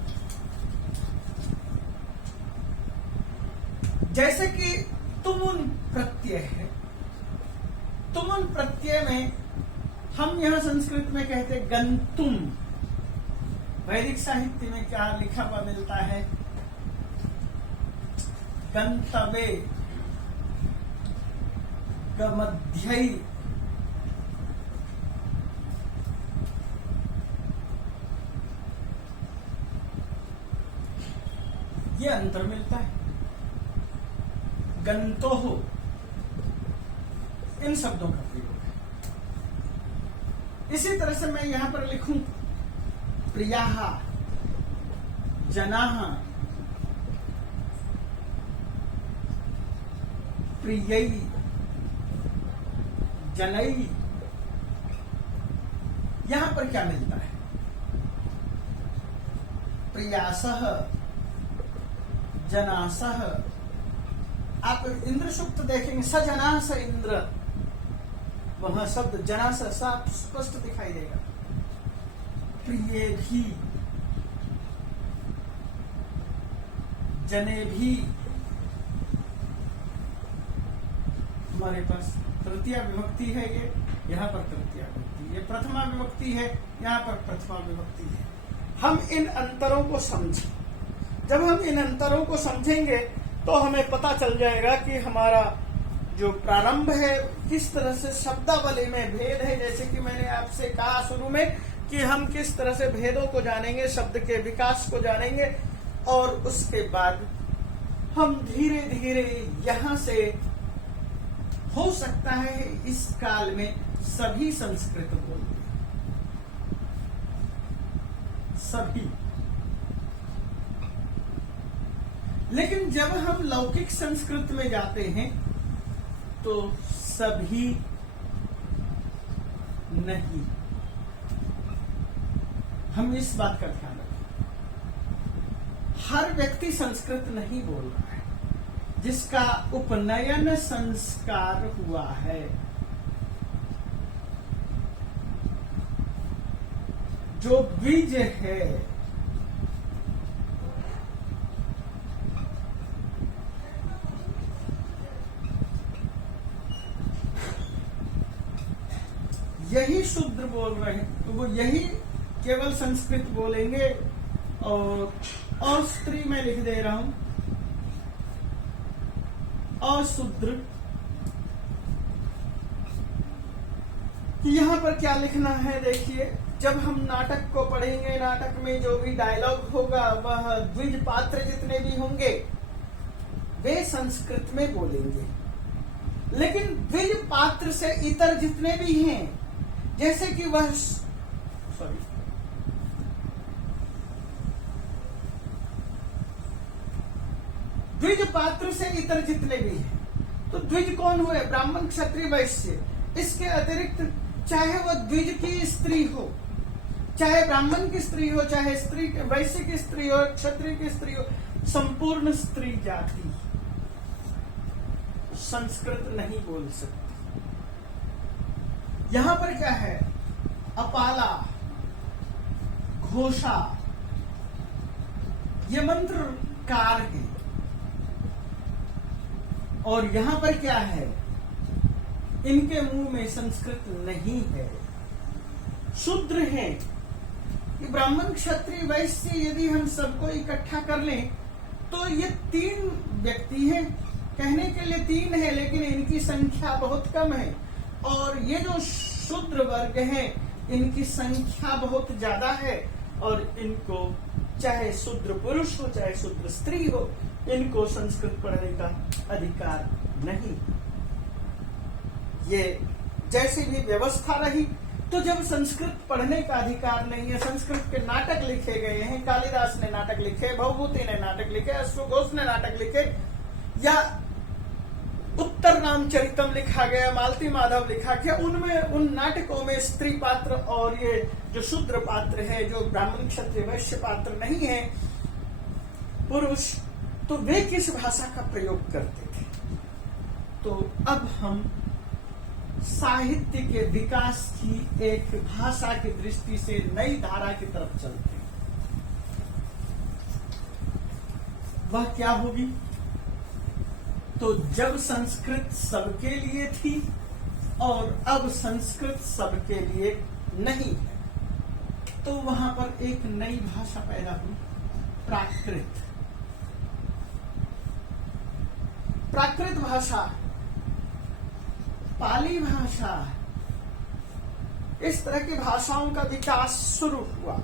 जैसे कि तुमुन प्रत्यय है, तुमुन प्रत्यय में हम यहाँ संस्कृत में कहते हैं गंतुम। वैदिक साहित्य में क्या लिखा हुआ मिलता है, गंतवे, गमध्यई, ये अंतर मिलता है। गंतोह, इन शब्दों का प्रयोग है। इसी तरह से मैं यहां पर लिखूं प्रियाः, जनाः, प्रियै, जनै, यहां पर क्या मिलता है, प्रियासः, जनासः। आप इंद्र सूक्त देखेंगे, सजना स इंद्र, वहां शब्द जना सा स्पष्ट दिखाई देगा। प्रिय भी, जने भी, हमारे पास तृतीया विभक्ति है, ये यहाँ पर तृतीया विभक्ति, ये प्रथमा विभक्ति है, यहाँ पर प्रथमा विभक्ति है। हम इन अंतरों को समझें। जब हम इन अंतरों को समझेंगे तो हमें पता चल जाएगा कि हमारा जो प्रारंभ है किस तरह से शब्दावली में भेद है। जैसे कि मैंने आपसे कहा शुरू में कि हम किस तरह से भेदों को जानेंगे, शब्द के विकास को जानेंगे, और उसके बाद हम धीरे धीरे यहां से, हो सकता है इस काल में सभी संस्कृत बोलते हैं, सभी। लेकिन जब हम लौकिक संस्कृत में जाते हैं तो सभी नहीं। हम इस बात का ध्यान रखें, हर व्यक्ति संस्कृत नहीं बोल रहा है, जिसका उपनयन संस्कार हुआ है, जो द्विज है, यही शूद्र बोल रहे हैं, तो वो यही केवल संस्कृत बोलेंगे। और स्त्री में लिख दे रहा हूं, और शूद्र। यहां पर क्या लिखना है देखिए, जब हम नाटक को पढ़ेंगे, नाटक में जो भी डायलॉग होगा वह द्विज पात्र जितने भी होंगे वे संस्कृत में बोलेंगे। लेकिन द्विज पात्र से इतर जितने भी हैं, जैसे कि वह द्विज पात्र से इतर जितने भी हैं, तो द्विज कौन हुए, ब्राह्मण, क्षत्रिय, वैश्य। इसके अतिरिक्त चाहे वह द्विज की स्त्री हो, चाहे ब्राह्मण की स्त्री हो, चाहे स्त्री वैश्य की स्त्री हो, क्षत्रिय की स्त्री हो, संपूर्ण स्त्री जाति संस्कृत नहीं बोल सकती। यहां पर क्या है, अपाला, घोषा, ये मंत्रकार है। और यहां पर क्या है, इनके मुंह में संस्कृत नहीं है, शूद्र हैं। ये ब्राह्मण, क्षत्रिय, वैश्य यदि हम सबको इकट्ठा कर लें तो ये 3 व्यक्ति हैं। कहने के लिए 3 है, लेकिन इनकी संख्या बहुत कम है। और ये जो शूद्र वर्ग है, इनकी संख्या बहुत ज्यादा है, और इनको चाहे शूद्र पुरुष हो चाहे शूद्र स्त्री हो, इनको संस्कृत पढ़ने का अधिकार नहीं। ये जैसी भी व्यवस्था रही, तो जब संस्कृत पढ़ने का अधिकार नहीं है, संस्कृत के नाटक लिखे गए हैं, कालिदास ने नाटक लिखे, भवभूति ने नाटक लिखे, अश्रु घोष ने नाटक लिखे, या उत्तर रामचरितम लिखा गया, मालती माधव लिखा गया, उनमें उन नाटकों में स्त्री पात्र और ये जो शूद्र पात्र है, जो ब्राह्मण क्षत्रिय वैश्य पात्र नहीं है, पुरुष, तो वे किस भाषा का प्रयोग करते थे। तो अब हम साहित्य के विकास की एक भाषा की दृष्टि से नई धारा की तरफ चलते हैं। वह क्या होगी? तो जब संस्कृत सबके लिए थी और अब संस्कृत सबके लिए नहीं है, तो वहां पर एक नई भाषा पैदा हुई, प्राकृत। प्राकृत भाषा, पाली भाषा, इस तरह की भाषाओं का विकास शुरू हुआ।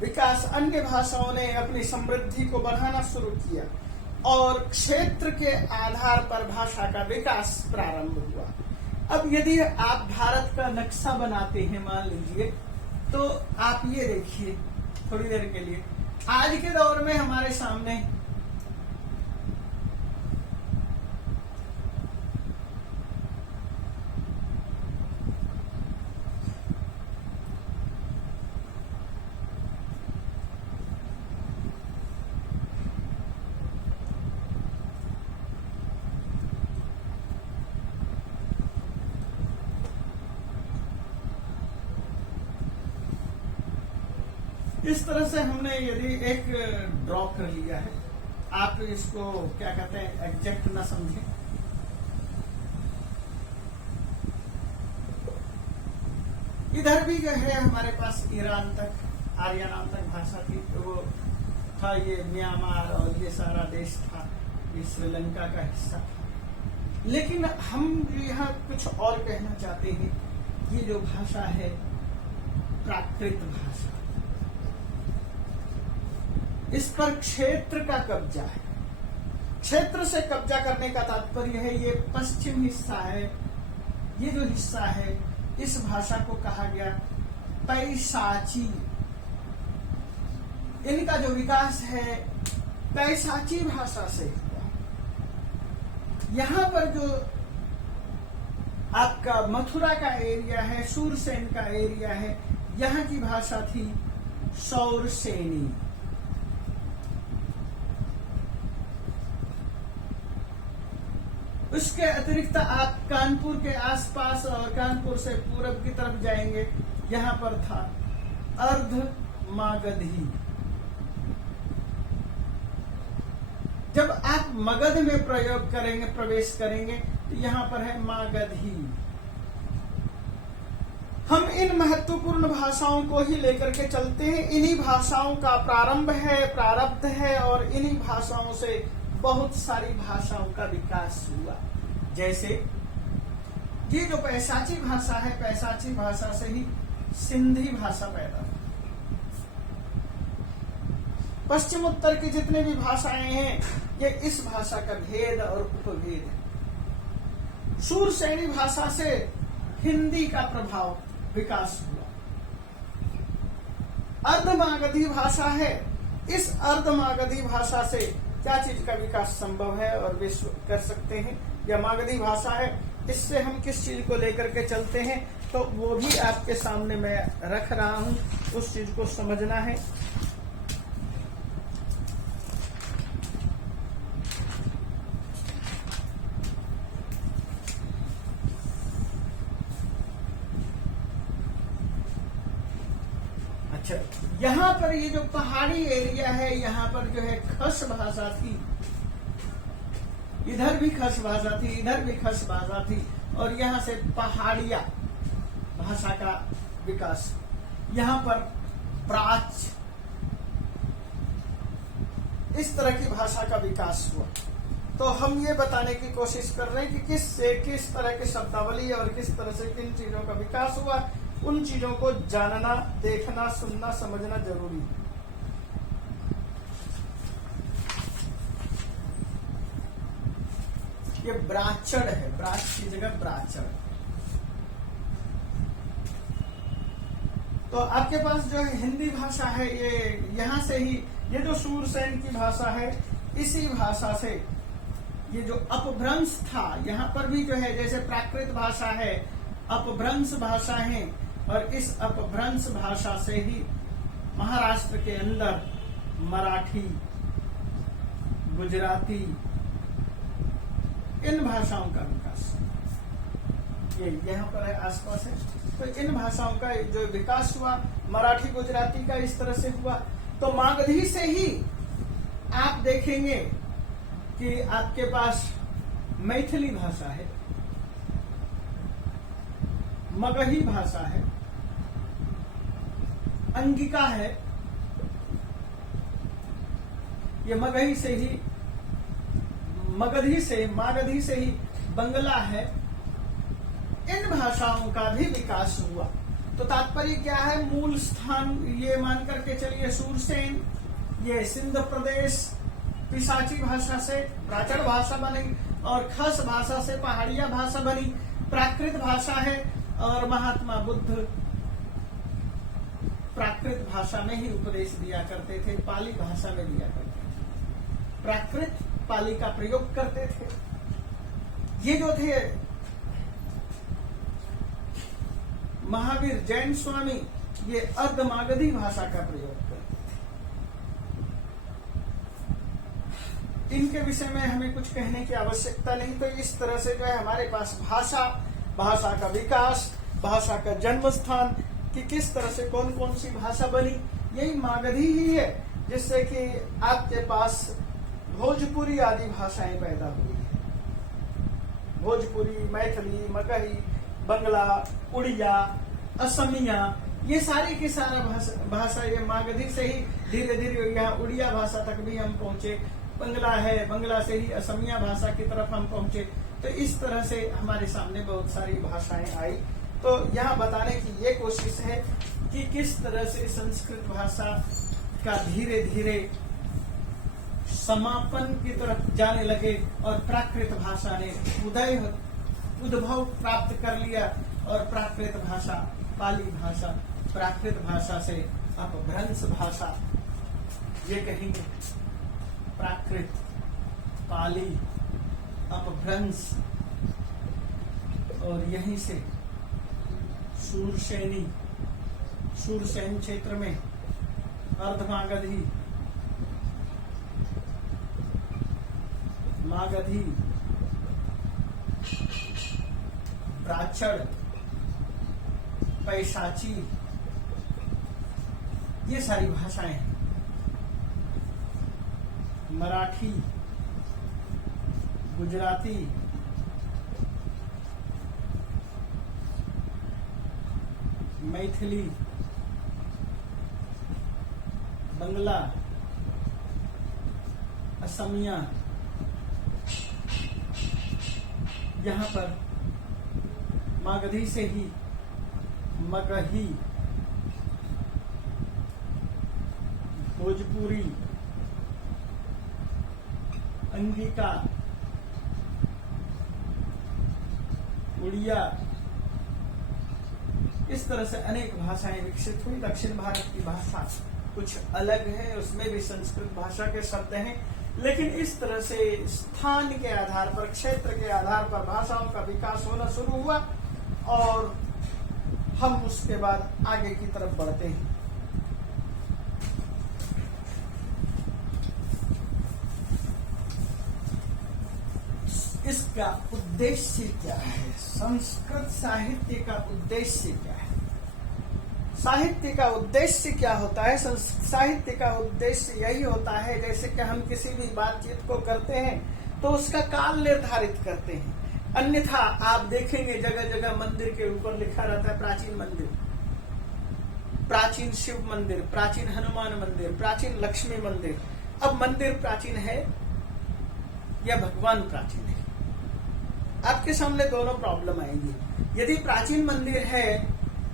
विकास, अन्य भाषाओं ने अपनी समृद्धि को बढ़ाना शुरू किया और क्षेत्र के आधार पर भाषा का विकास प्रारंभ हुआ। अब यदि आप भारत का नक्शा बनाते हैं, मान लीजिए, तो आप ये देखिए थोड़ी देर के लिए, आज के दौर में हमारे सामने इस तरह से हमने यदि एक ड्रॉ कर लिया है, आप इसको क्या कहते हैं, एग्जैक्ट ना समझें, इधर भी जो है हमारे पास ईरान तक, आर्या नाम तक भाषा थी, तो वो था ये म्यांमार और ये सारा देश था, ये श्रीलंका का हिस्सा था। लेकिन हम यहाँ कुछ और कहना चाहते हैं, ये जो भाषा है प्राकृत भाषा, इस पर क्षेत्र का कब्जा है। क्षेत्र से कब्जा करने का तात्पर्य है ये पश्चिम हिस्सा है, ये जो हिस्सा है, इस भाषा को कहा गया पैशाची। इनका जो विकास है पैशाची भाषा से हुआ। यहां पर जो आपका मथुरा का एरिया है, सूरसेन का एरिया है, यहां की भाषा थी सौरसेनी। उसके अतिरिक्त आप कानपुर के आसपास और कानपुर से पूरब की तरफ जाएंगे, यहां पर था अर्ध मागधी। जब आप मगध में प्रयोग करेंगे, प्रवेश करेंगे, तो यहां पर है मागधी। हम इन महत्वपूर्ण भाषाओं को ही लेकर के चलते हैं। इन्हीं भाषाओं का प्रारंभ है, प्रारब्ध है, और इन्हीं भाषाओं से बहुत सारी भाषाओं का विकास हुआ। जैसे ये जो पैशाची भाषा है, पैशाची भाषा से ही सिंधी भाषा पैदा हुई। पश्चिम उत्तर की जितने भी भाषाएं हैं, ये इस भाषा का भेद और उपभेद है। सूरसेनी भाषा से हिंदी का प्रभाव विकास हुआ। अर्धमागधी भाषा है, इस अर्धमागधी भाषा से क्या चीज का विकास संभव है और विश्व कर सकते हैं, या मागधी भाषा है, इससे हम किस चीज को लेकर के चलते हैं, तो वो भी आपके सामने मैं रख रहा हूं। उस चीज को समझना है। अच्छा, यहाँ पर ये जो पहाड़ी एरिया है, यहाँ पर जो है खस भाषा थी, इधर भी खस भाषा थी, इधर भी खस भाषा थी, और यहाँ से पहाड़िया भाषा का विकास। यहाँ पर प्राच, इस तरह की भाषा का विकास हुआ। तो हम ये बताने की कोशिश कर रहे हैं कि किस तरह की शब्दावली और किस तरह से किन चीजों का विकास हुआ। उन चीजों को जानना, देखना, सुनना, समझना जरूरी है। ये ब्राचड़ है, ब्राच की जगह ब्राचड़। तो आपके पास जो है हिंदी भाषा है, ये यहाँ से ही ये जो सूरसेन की भाषा है, इसी भाषा से ये जो अपभ्रंश था, यहाँ पर भी जो है जैसे प्राकृत भाषा है, अपभ्रंश भाषा है, और इस अपभ्रंश भाषा से ही महाराष्ट्र के अंदर मराठी, गुजराती, इन भाषाओं का विकास ये यहाँ पर है, आसपास है। तो इन भाषाओं का जो विकास हुआ, मराठी गुजराती का इस तरह से हुआ। तो मागधी से ही आप देखेंगे कि आपके पास मैथिली भाषा है, मगही भाषा है, अंगिका है, ये मगही से ही, मागधी से ही बंगला है। इन भाषाओं का भी विकास हुआ। तो तात्पर्य क्या है, मूल स्थान ये मान करके चलिए सूरसेन, ये सिंध प्रदेश, पिशाची भाषा से प्राचीन भाषा बनी, और खस भाषा से पहाड़िया भाषा बनी, प्राकृत भाषा है, और महात्मा बुद्ध प्राकृत भाषा में ही उपदेश दिया करते थे, पाली भाषा में दिया करते थे, प्राकृत पाली का प्रयोग करते थे। ये जो थे महावीर जैन स्वामी, ये अर्धमागधी भाषा का प्रयोग करते थे। इनके विषय में हमें कुछ कहने की आवश्यकता नहीं। तो इस तरह से जो है हमारे पास भाषा का विकास, भाषा का जन्म स्थान, कि किस तरह से कौन कौन सी भाषा बनी, यही मागधी ही है, जिससे कि आपके पास भोजपुरी आदि भाषाएं पैदा हुई है। भोजपुरी, मैथिली, मगही, बंगला, उड़िया, असमिया, ये सारी की सारा भाषा ये मागधी से ही धीरे धीरे यहाँ उड़िया भाषा तक भी हम पहुंचे। बंगला है, बंगला से ही असमिया भाषा की तरफ हम पहुंचे। तो इस तरह से हमारे सामने बहुत सारी भाषाएं आई। तो यहाँ बताने की ये कोशिश है कि किस तरह से संस्कृत भाषा का धीरे धीरे समापन की तरफ जाने लगे, और प्राकृत भाषा ने उद्भव प्राप्त कर लिया, और प्राकृत भाषा, पाली भाषा, प्राकृत भाषा से अपभ्रंश भाषा, ये कहेंगे प्राकृत, पाली, अपभ्रंश, और यहीं से सूरसेन क्षेत्र में अर्धमागधी, मागधी, प्राचड़, पैशाची, ये सारी भाषाएं हैं। मराठी, गुजराती, मैथिली, बंगला, असमिया, यहाँ पर मागधी से ही मगही, भोजपुरी, अंगिका, उड़िया, इस तरह से अनेक भाषाएं विकसित हुई। दक्षिण भारत की भाषा कुछ अलग है, उसमें भी संस्कृत भाषा के शब्द हैं, लेकिन इस तरह से स्थान के आधार पर, क्षेत्र के आधार पर भाषाओं का विकास होना शुरू हुआ, और हम उसके बाद आगे की तरफ बढ़ते हैं। इसका उद्देश्य क्या है? संस्कृत साहित्य का उद्देश्य क्या है? साहित्य का उद्देश्य क्या होता है? साहित्य का उद्देश्य यही होता है, जैसे कि हम किसी भी बातचीत को करते हैं तो उसका काल निर्धारित करते हैं। अन्यथा आप देखेंगे जगह जगह मंदिर के ऊपर लिखा रहता है प्राचीन मंदिर, प्राचीन शिव मंदिर, प्राचीन हनुमान मंदिर, प्राचीन लक्ष्मी मंदिर। अब मंदिर प्राचीन है या भगवान प्राचीन है? आपके सामने दोनों प्रॉब्लम आएंगी। यदि प्राचीन मंदिर है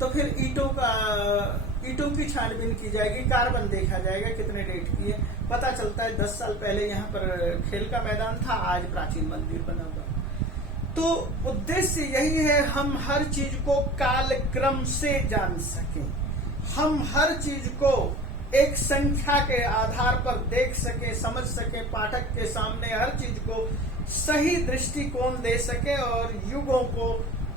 तो फिर ईंटों की छानबीन की जाएगी, कार्बन देखा जाएगा कितने डेट की है, पता चलता है 10 साल पहले यहाँ पर खेल का मैदान था, आज प्राचीन मंदिर बना हुआ। तो उद्देश्य यही है, हम हर चीज को काल क्रम से जान सकें। हम हर चीज को एक संख्या के आधार पर देख सके, समझ सके, पाठक के सामने हर चीज को सही दृष्टिकोण दे सके और युगों को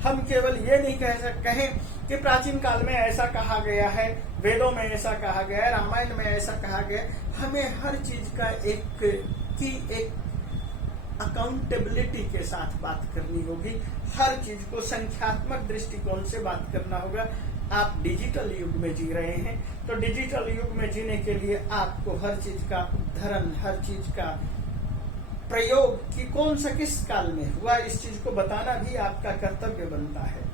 हम केवल ये नहीं कहें कि प्राचीन काल में ऐसा कहा गया है, वेदों में ऐसा कहा गया है, रामायण में ऐसा कहा गया है। हमें हर चीज का एक अकाउंटेबिलिटी के साथ बात करनी होगी, हर चीज को संख्यात्मक दृष्टिकोण से बात करना होगा। आप डिजिटल युग में जी रहे हैं, तो डिजिटल युग में जीने के लिए आपको हर चीज का उद्धरण, हर चीज का प्रयोग कि कौन सा किस काल में हुआ, इस चीज को बताना भी आपका कर्तव्य बनता है।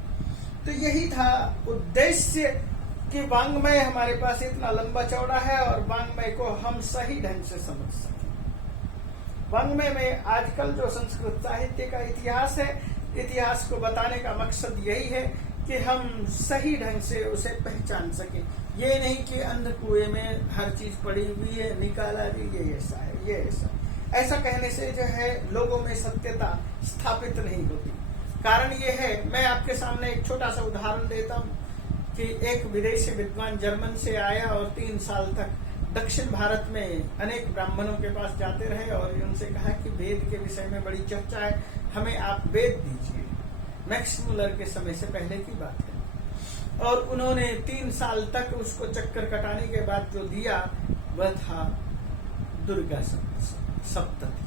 तो यही था उद्देश्य कि वांग्मय हमारे पास इतना लंबा चौड़ा है और वांग्मय को हम सही ढंग से समझ सकें। वांग्मय में आजकल जो संस्कृत साहित्य का इतिहास है, इतिहास को बताने का मकसद यही है कि हम सही ढंग से उसे पहचान सके। ये नहीं कि अंध कुएं में हर चीज पड़ी हुई है, निकाला भी ये ऐसा है, ये ऐसा। ऐसा कहने से जो है लोगों में सत्यता स्थापित नहीं होती। कारण ये है, मैं आपके सामने एक छोटा सा उदाहरण देता हूँ कि एक विदेशी विद्वान जर्मन से आया और 3 साल तक दक्षिण भारत में अनेक ब्राह्मणों के पास जाते रहे और उनसे कहा कि वेद के विषय में बड़ी चर्चा है, हमें आप वेद दीजिए। मैक्स मुलर के समय से पहले की बात है। और उन्होंने 3 साल तक उसको चक्कर कटाने के बाद जो दिया वह था दुर्गा सप्तती।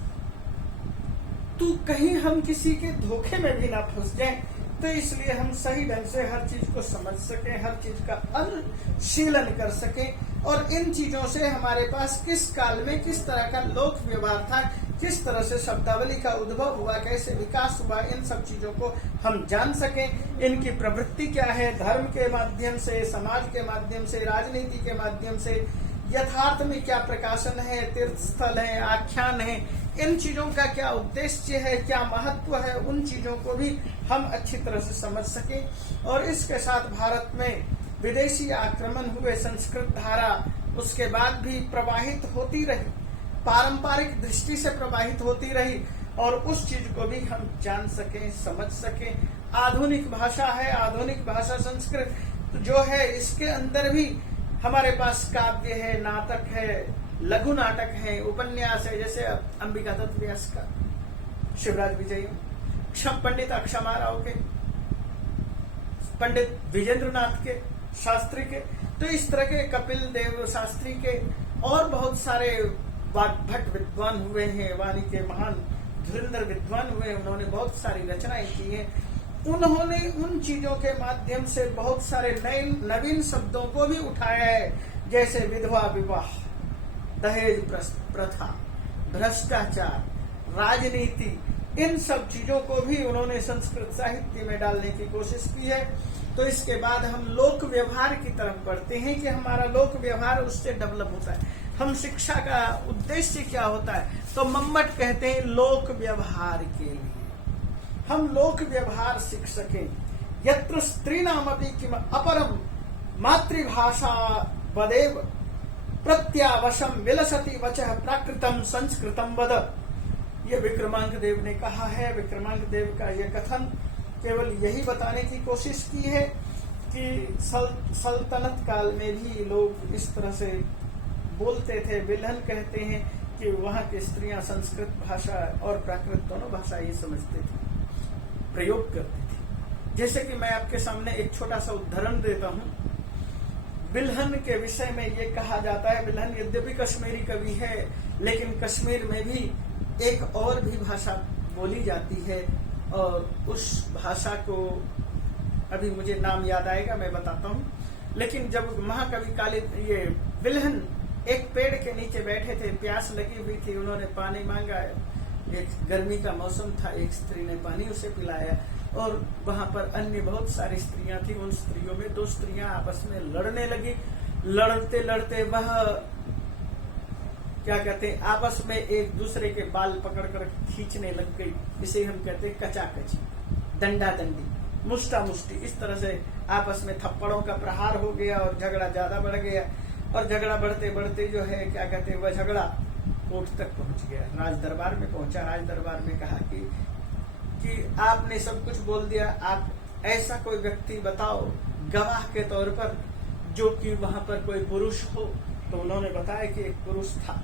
तो कहीं हम किसी के धोखे में भी ना फंस जाएं, तो इसलिए हम सही ढंग से हर चीज को समझ सकें, हर चीज का अनुशीलन कर सकें और इन चीजों से हमारे पास किस काल में किस तरह का लोक व्यवहार था, किस तरह से शब्दावली का उद्भव हुआ, कैसे विकास हुआ, इन सब चीजों को हम जान सकें। इनकी प्रवृत्ति क्या है, धर्म के माध्यम से, समाज के माध्यम से, राजनीति के माध्यम से, यथार्थ में क्या प्रकाशन है, तीर्थ स्थल है, आख्यान है, इन चीजों का क्या उद्देश्य है, क्या महत्व है, उन चीजों को भी हम अच्छी तरह से समझ सकें। और इसके साथ भारत में विदेशी आक्रमण हुए, संस्कृत धारा उसके बाद भी प्रवाहित होती रही, पारंपरिक दृष्टि से प्रवाहित होती रही और उस चीज को भी हम जान सकें, समझ सकें। आधुनिक भाषा है, आधुनिक भाषा संस्कृत जो है, इसके अंदर भी हमारे पास काव्य है, नाटक है, लघु नाटक है, उपन्यास है, जैसे अंबिका दत्त व्यास का, शिवराज विजय, पंडित अक्षमाराव के, पंडित विजेंद्रनाथ के, शास्त्री के, तो इस तरह के कपिल देव शास्त्री के और बहुत सारे वाग्भट विद्वान हुए हैं, वाणी के महान धुरंधर विद्वान हुए, उन्होंने बहुत सारी रचनाएं की हैं। उन्होंने उन चीजों के माध्यम से बहुत सारे नए नवीन शब्दों को भी उठाया है, जैसे विधवा विवाह, दहेज प्रथा, भ्रष्टाचार, राजनीति, इन सब चीजों को भी उन्होंने संस्कृत साहित्य में डालने की कोशिश की है। तो इसके बाद हम लोक व्यवहार की तरफ बढ़ते हैं कि हमारा लोक व्यवहार उससे डेवलप होता है। हम शिक्षा का उद्देश्य क्या होता है, तो मम्मट कहते हैं लोक व्यवहार के लिए हम लोक व्यवहार सीख सकें। यत्र स्त्रीणामपि किम अपरम मातृभाषा वदेव प्रत्यावशम विलसति वचः प्राकृतम संस्कृतम वद। ये विक्रमांक देव ने कहा है। विक्रमांक देव का यह कथन केवल यही बताने की कोशिश की है कि सल्तनत काल में भी लोग इस तरह से बोलते थे। विल्हन कहते हैं कि वहां की स्त्रियां संस्कृत भाषा और प्राकृत दोनों भाषा ही समझते थे, प्रयोग करते थे। जैसे कि मैं आपके सामने एक छोटा सा उदाहरण देता हूं। विल्हन के विषय में ये कहा जाता है, विल्हन यद्यपि कश्मीरी कवि है, लेकिन कश्मीर में भी एक और भी भाषा बोली जाती है और उस भाषा को अभी मुझे नाम याद आएगा, मैं बताता हूँ। लेकिन जब महाकवि कालिद ये विल्हन एक पेड़ के नीचे बैठे थे, प्यास लगी हुई थी, उन्होंने पानी मांगा। एक गर्मी का मौसम था, एक स्त्री ने पानी उसे पिलाया और वहां पर अन्य बहुत सारी स्त्रियां थी। उन स्त्रियों में 2 स्त्रियां आपस में लड़ने लगी। लड़ते लड़ते वह क्या कहते हैं, आपस में एक दूसरे के बाल पकड़कर खींचने लग गई। इसे हम कहते हैं कचाकची, दंडा दंडी, मुष्टा मुष्टी। इस तरह से आपस में थप्पड़ों का प्रहार हो गया और झगड़ा ज्यादा बढ़ गया। और झगड़ा बढ़ते बढ़ते जो है क्या कहते हैं, वह झगड़ा कोर्ट तक पहुंच गया, राज दरबार में पहुंचा। राज दरबार में कहा कि आपने सब कुछ बोल दिया, आप ऐसा कोई व्यक्ति बताओ गवाह के तौर पर जो कि वहां पर कोई पुरुष हो। तो उन्होंने बताया कि एक पुरुष था,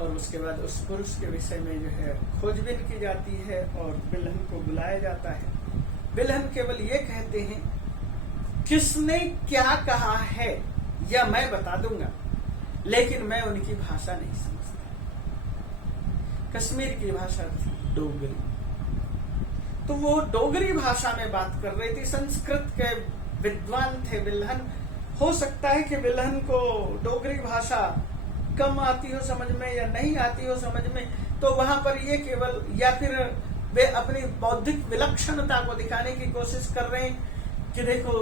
और उसके बाद उस पुरुष के विषय में जो है खोजबीन की जाती है और बिल्हन को बुलाया जाता है। बिल्हन केवल ये कहते हैं किसने क्या कहा है यह मैं बता दूंगा, लेकिन मैं उनकी भाषा नहीं समझता। कश्मीर की भाषा थी डोगरी, तो वो डोगरी भाषा में बात कर रही थी। संस्कृत के विद्वान थे बिल्हन। हो सकता है कि बिल्हन को डोगरी भाषा कम आती हो समझ में या नहीं आती हो समझ में, तो वहां पर ये केवल, या फिर वे अपनी बौद्धिक विलक्षणता को दिखाने की कोशिश कर रहे हैं कि देखो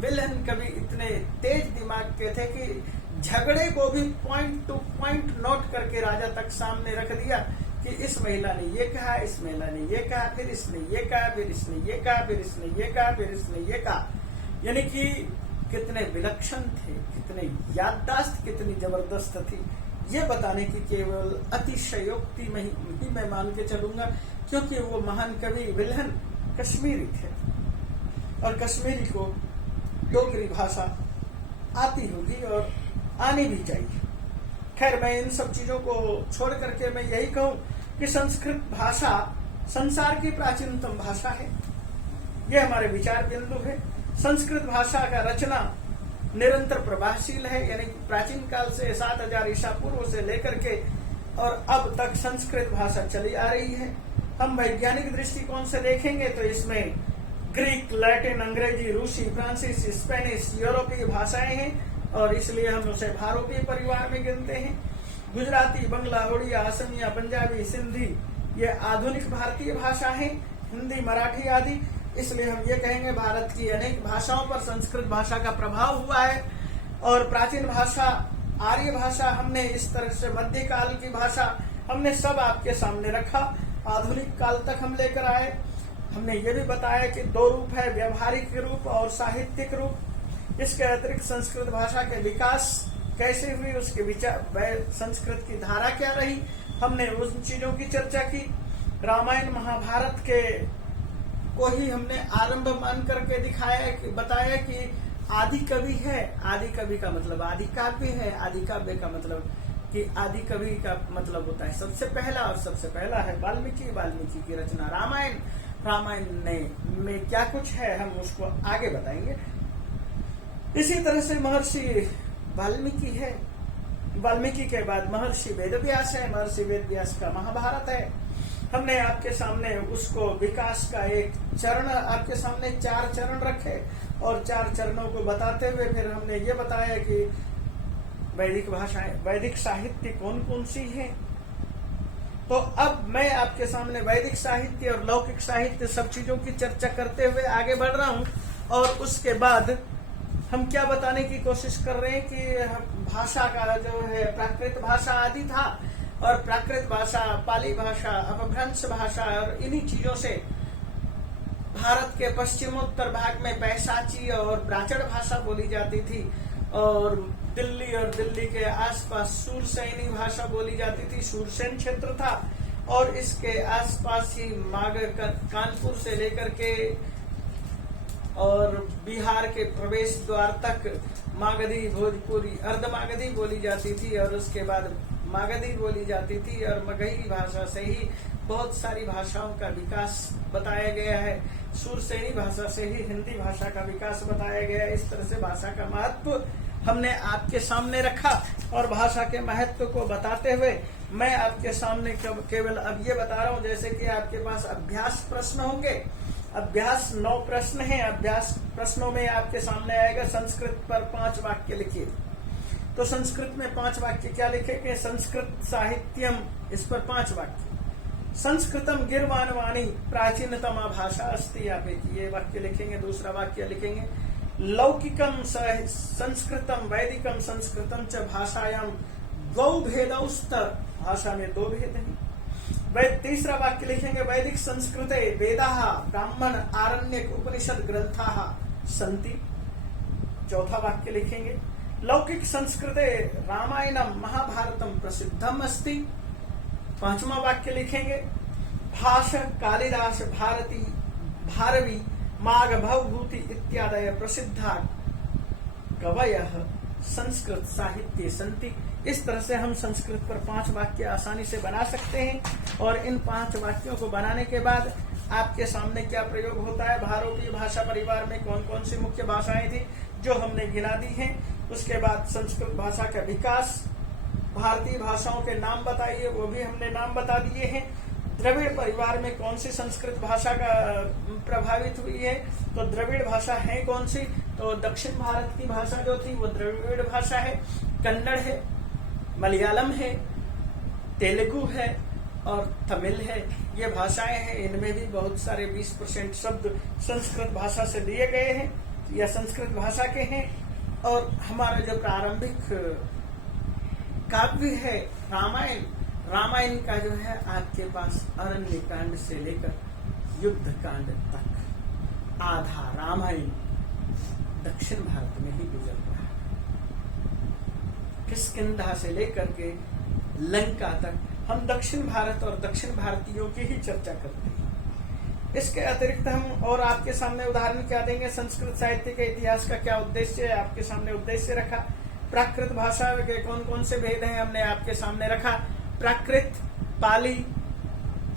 बिल्हन कभी इतने तेज दिमाग के थे कि झगड़े को भी पॉइंट टू पॉइंट नोट करके राजा तक सामने रख दिया कि इस महिला ने ये कहा, इस महिला ने ये कहा, फिर इसने ये कहा, फिर इसने ये कहा, फिर इसने ये कहा, फिर इसने ये कहा। यानी कि कितने विलक्षण थे, कितने याददाश्त कितनी जबरदस्त थी, ये बताने की केवल अतिशयोक्ति में ही मैं मान के चलूंगा, क्योंकि वो महान कवि बिल्हन कश्मीरी थे और कश्मीरी को डोगरी भाषा आती होगी और आनी भी चाहिए। खैर, मैं इन सब चीजों को छोड़ करके मैं यही कहूं कि संस्कृत भाषा संसार की प्राचीनतम भाषा है। यह हमारे विचार बिंदु है। संस्कृत भाषा का रचना निरंतर प्रवाहशील है, यानी प्राचीन काल से 7000 ईसा पूर्व से लेकर के और अब तक संस्कृत भाषा चली आ रही है। हम वैज्ञानिक दृष्टिकोण से देखेंगे तो इसमें ग्रीक, लैटिन, अंग्रेजी, रूसी, फ्रांसीसी, स्पेनिश, यूरोपीय भाषाएं हैं और इसलिए हम उसे भारतीय परिवार में गिनते हैं। गुजराती, बंगला, उड़िया, असमिया, पंजाबी, सिंधी ये आधुनिक भारतीय भाषा है। हिंदी, मराठी आदि। इसलिए हम ये कहेंगे भारत की अनेक भाषाओं पर संस्कृत भाषा का प्रभाव हुआ है। और प्राचीन भाषा, आर्य भाषा, हमने इस तरह से मध्यकाल की भाषा हमने सब आपके सामने रखा। आधुनिक काल तक हम लेकर आए। हमने ये भी बताया कि 2 रूप है, व्यवहारिक रूप और साहित्यिक रूप। इसके अतिरिक्त संस्कृत भाषा के विकास कैसे हुई, उसके विचार, संस्कृत की धारा क्या रही, हमने उन चीजों की चर्चा की। रामायण महाभारत के को ही हमने आरंभ मान करके दिखाया कि बताया कि आदि कवि है। आदि कवि का मतलब आदि काव्य है। आदि काव्य का मतलब कि आदि कवि का मतलब होता है सबसे पहला, और सबसे पहला है वाल्मीकि। वाल्मीकि की रचना रामायण। रामायण में क्या कुछ है हम उसको आगे बताएंगे। इसी तरह से महर्षि वाल्मीकि है। वाल्मीकि के बाद महर्षि वेदव्यास है। महर्षि वेदव्यास का महाभारत है। हमने आपके सामने उसको विकास का एक चरण, आपके सामने 4 चरण रखे और 4 चरणों को बताते हुए फिर हमने ये बताया कि वैदिक भाषाएं, वैदिक साहित्य कौन कौन सी है। तो अब मैं आपके सामने वैदिक साहित्य और लौकिक साहित्य सब चीजों की चर्चा करते हुए आगे बढ़ रहा हूं। और उसके बाद हम क्या बताने की कोशिश कर रहे हैं कि भाषा का जो है प्राकृत भाषा आदि था, और प्राकृत भाषा, पाली भाषा, अपभ्रंश भाषा और इन्हीं चीजों से भारत के पश्चिमोत्तर भाग में पैशाची और ब्राचड़ भाषा बोली जाती थी, और दिल्ली और दिल्ली के आसपास सूरसैनी भाषा बोली जाती थी। सूरसैन क्षेत्र था और इसके आसपास ही कानपुर से लेकर के और बिहार के प्रवेश द्वार तक मागधी, भोजपुरी, अर्धमागधी बोली जाती थी और उसके बाद मागधी बोली जाती थी। और मगही भाषा से ही बहुत सारी भाषाओं का विकास बताया गया है। सूरसैनी भाषा से ही हिंदी भाषा का विकास बताया गया है। इस तरह से भाषा का महत्व हमने आपके सामने रखा और भाषा के महत्व को बताते हुए मैं आपके सामने केवल अब ये बता रहा हूँ, जैसे कि आपके पास अभ्यास प्रश्न होंगे। अभ्यास 9 प्रश्न हैं। अभ्यास प्रश्नों में आपके सामने आएगा संस्कृत पर 5 वाक्य लिखिए। तो संस्कृत में 5 वाक्य क्या लिखेंगे? संस्कृत साहित्यम, इस पर 5 वाक्य। संस्कृतम गिरवाणवाणी प्राचीनतमा भाषा अस्ति, आप ये वाक्य लिखेंगे। दूसरा वाक्य लिखेंगे लौकिकम संस्कृतम वैदिकम संस्कृतम च भाषायाम द्वौ भेदौस्त, भाषा में 2 भेद हैं। तीसरा वाक्य लिखेंगे वैदिक संस्कृते वेदाः ब्राह्मण आरण्यक उपनिषद ग्रंथाः सन्ति। चौथा वाक्य लिखेंगे लौकिक संस्कृते रामायणम महाभारतम प्रसिद्धम अस्ति। 5वां वाक्य लिखेंगे भाष कालिदास भारती भारवी माघ भवभूति इत्यादय प्रसिद्धा कवयः संस्कृत साहित्ये सन्ति। इस तरह से हम संस्कृत पर 5 वाक्य आसानी से बना सकते हैं। और इन 5 वाक्यों को बनाने के बाद आपके सामने क्या प्रयोग होता है, भारतीय भाषा परिवार में कौन कौन सी मुख्य भाषाएं थी जो हमने गिना दी हैं। उसके बाद संस्कृत भाषा का विकास, भारतीय भाषाओं के नाम बताइए, वो भी हमने नाम बता दिए हैं। द्रविड़ परिवार में कौन सी संस्कृत भाषा का प्रभावित हुई है, तो द्रविड़ भाषा है कौन सी, तो दक्षिण भारत की भाषा जो थी वो द्रविड़ भाषा है, कन्नड़ है, मलयालम है, तेलुगु है और तमिल है। ये भाषाएं हैं, इनमें भी बहुत सारे 20% शब्द संस्कृत भाषा से लिए गए हैं या संस्कृत भाषा के हैं। और हमारा जो प्रारंभिक काव्य है रामायण, रामायण का जो है आपके पास अरण्य कांड से लेकर युद्ध कांड तक आधा रामायण दक्षिण भारत में ही गुजर रहा है। किष्किंधा से लेकर के लंका तक हम दक्षिण भारत और दक्षिण भारतीयों की ही चर्चा करते हैं। इसके अतिरिक्त हम और आपके सामने उदाहरण क्या देंगे, संस्कृत साहित्य के इतिहास का क्या उद्देश्य है, आपके सामने उद्देश्य रखा। प्राकृत भाषा के कौन कौन से भेद हैं हमने आपके सामने रखा। प्राकृत, पाली,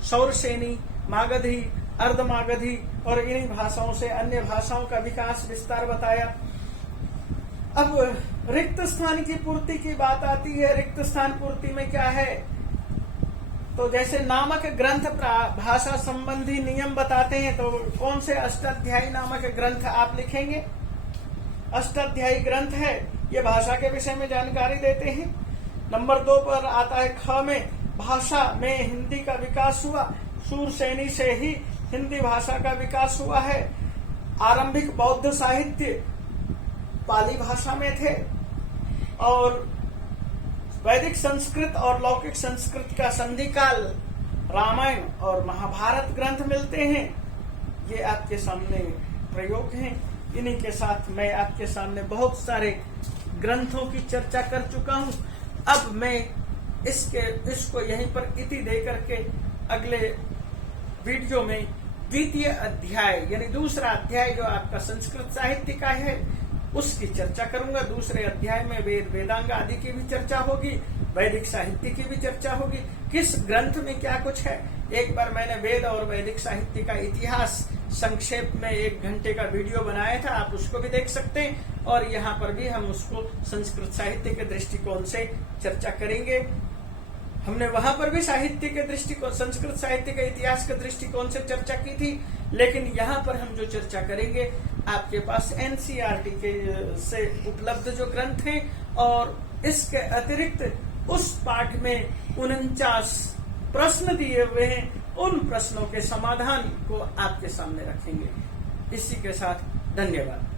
सौरसेनी, मागधी, अर्धमागधी और इन्हीं भाषाओं से अन्य भाषाओं का विकास विस्तार बताया। अब रिक्त स्थान की पूर्ति की बात आती है। रिक्त स्थान पूर्ति में क्या है, तो जैसे नामक ग्रंथ भाषा संबंधी नियम बताते हैं, तो कौन से अष्टाध्यायी नामक ग्रंथ आप लिखेंगे। अष्टाध्यायी ग्रंथ है, ये भाषा के विषय में जानकारी देते हैं। नंबर 2 पर आता है ख में, भाषा में हिंदी का विकास हुआ। शूरसेनी से ही हिंदी भाषा का विकास हुआ है। आरंभिक बौद्ध साहित्य पाली भाषा में थे और वैदिक संस्कृत और लौकिक संस्कृत का संधिकाल रामायण और महाभारत ग्रंथ मिलते हैं। ये आपके सामने प्रयोग हैं। इन्हीं के साथ मैं आपके सामने बहुत सारे ग्रंथों की चर्चा कर चुका हूं। अब मैं इसको यहीं पर इति दे करके अगले वीडियो में द्वितीय अध्याय यानी दूसरा अध्याय जो आपका संस्कृत साहित्य का है उसकी चर्चा करूंगा। दूसरे अध्याय में वेद वेदांग आदि की भी चर्चा होगी, वैदिक साहित्य की भी चर्चा होगी, किस ग्रंथ में क्या कुछ है। एक बार मैंने वेद और वैदिक साहित्य का इतिहास संक्षेप में 1 घंटे का वीडियो बनाया था, आप उसको भी देख सकते हैं। और यहाँ पर भी हम उसको संस्कृत साहित्य के दृष्टिकोण से चर्चा करेंगे। हमने वहां पर भी साहित्य के दृष्टिकोण, संस्कृत साहित्य के इतिहास के दृष्टिकोण से चर्चा की थी, लेकिन यहाँ पर हम जो चर्चा करेंगे आपके पास एनसीईआरटी के से उपलब्ध जो ग्रंथ हैं और इसके अतिरिक्त उस पाठ में 49 प्रश्न दिए हुए हैं, उन प्रश्नों के समाधान को आपके सामने रखेंगे। इसी के साथ धन्यवाद।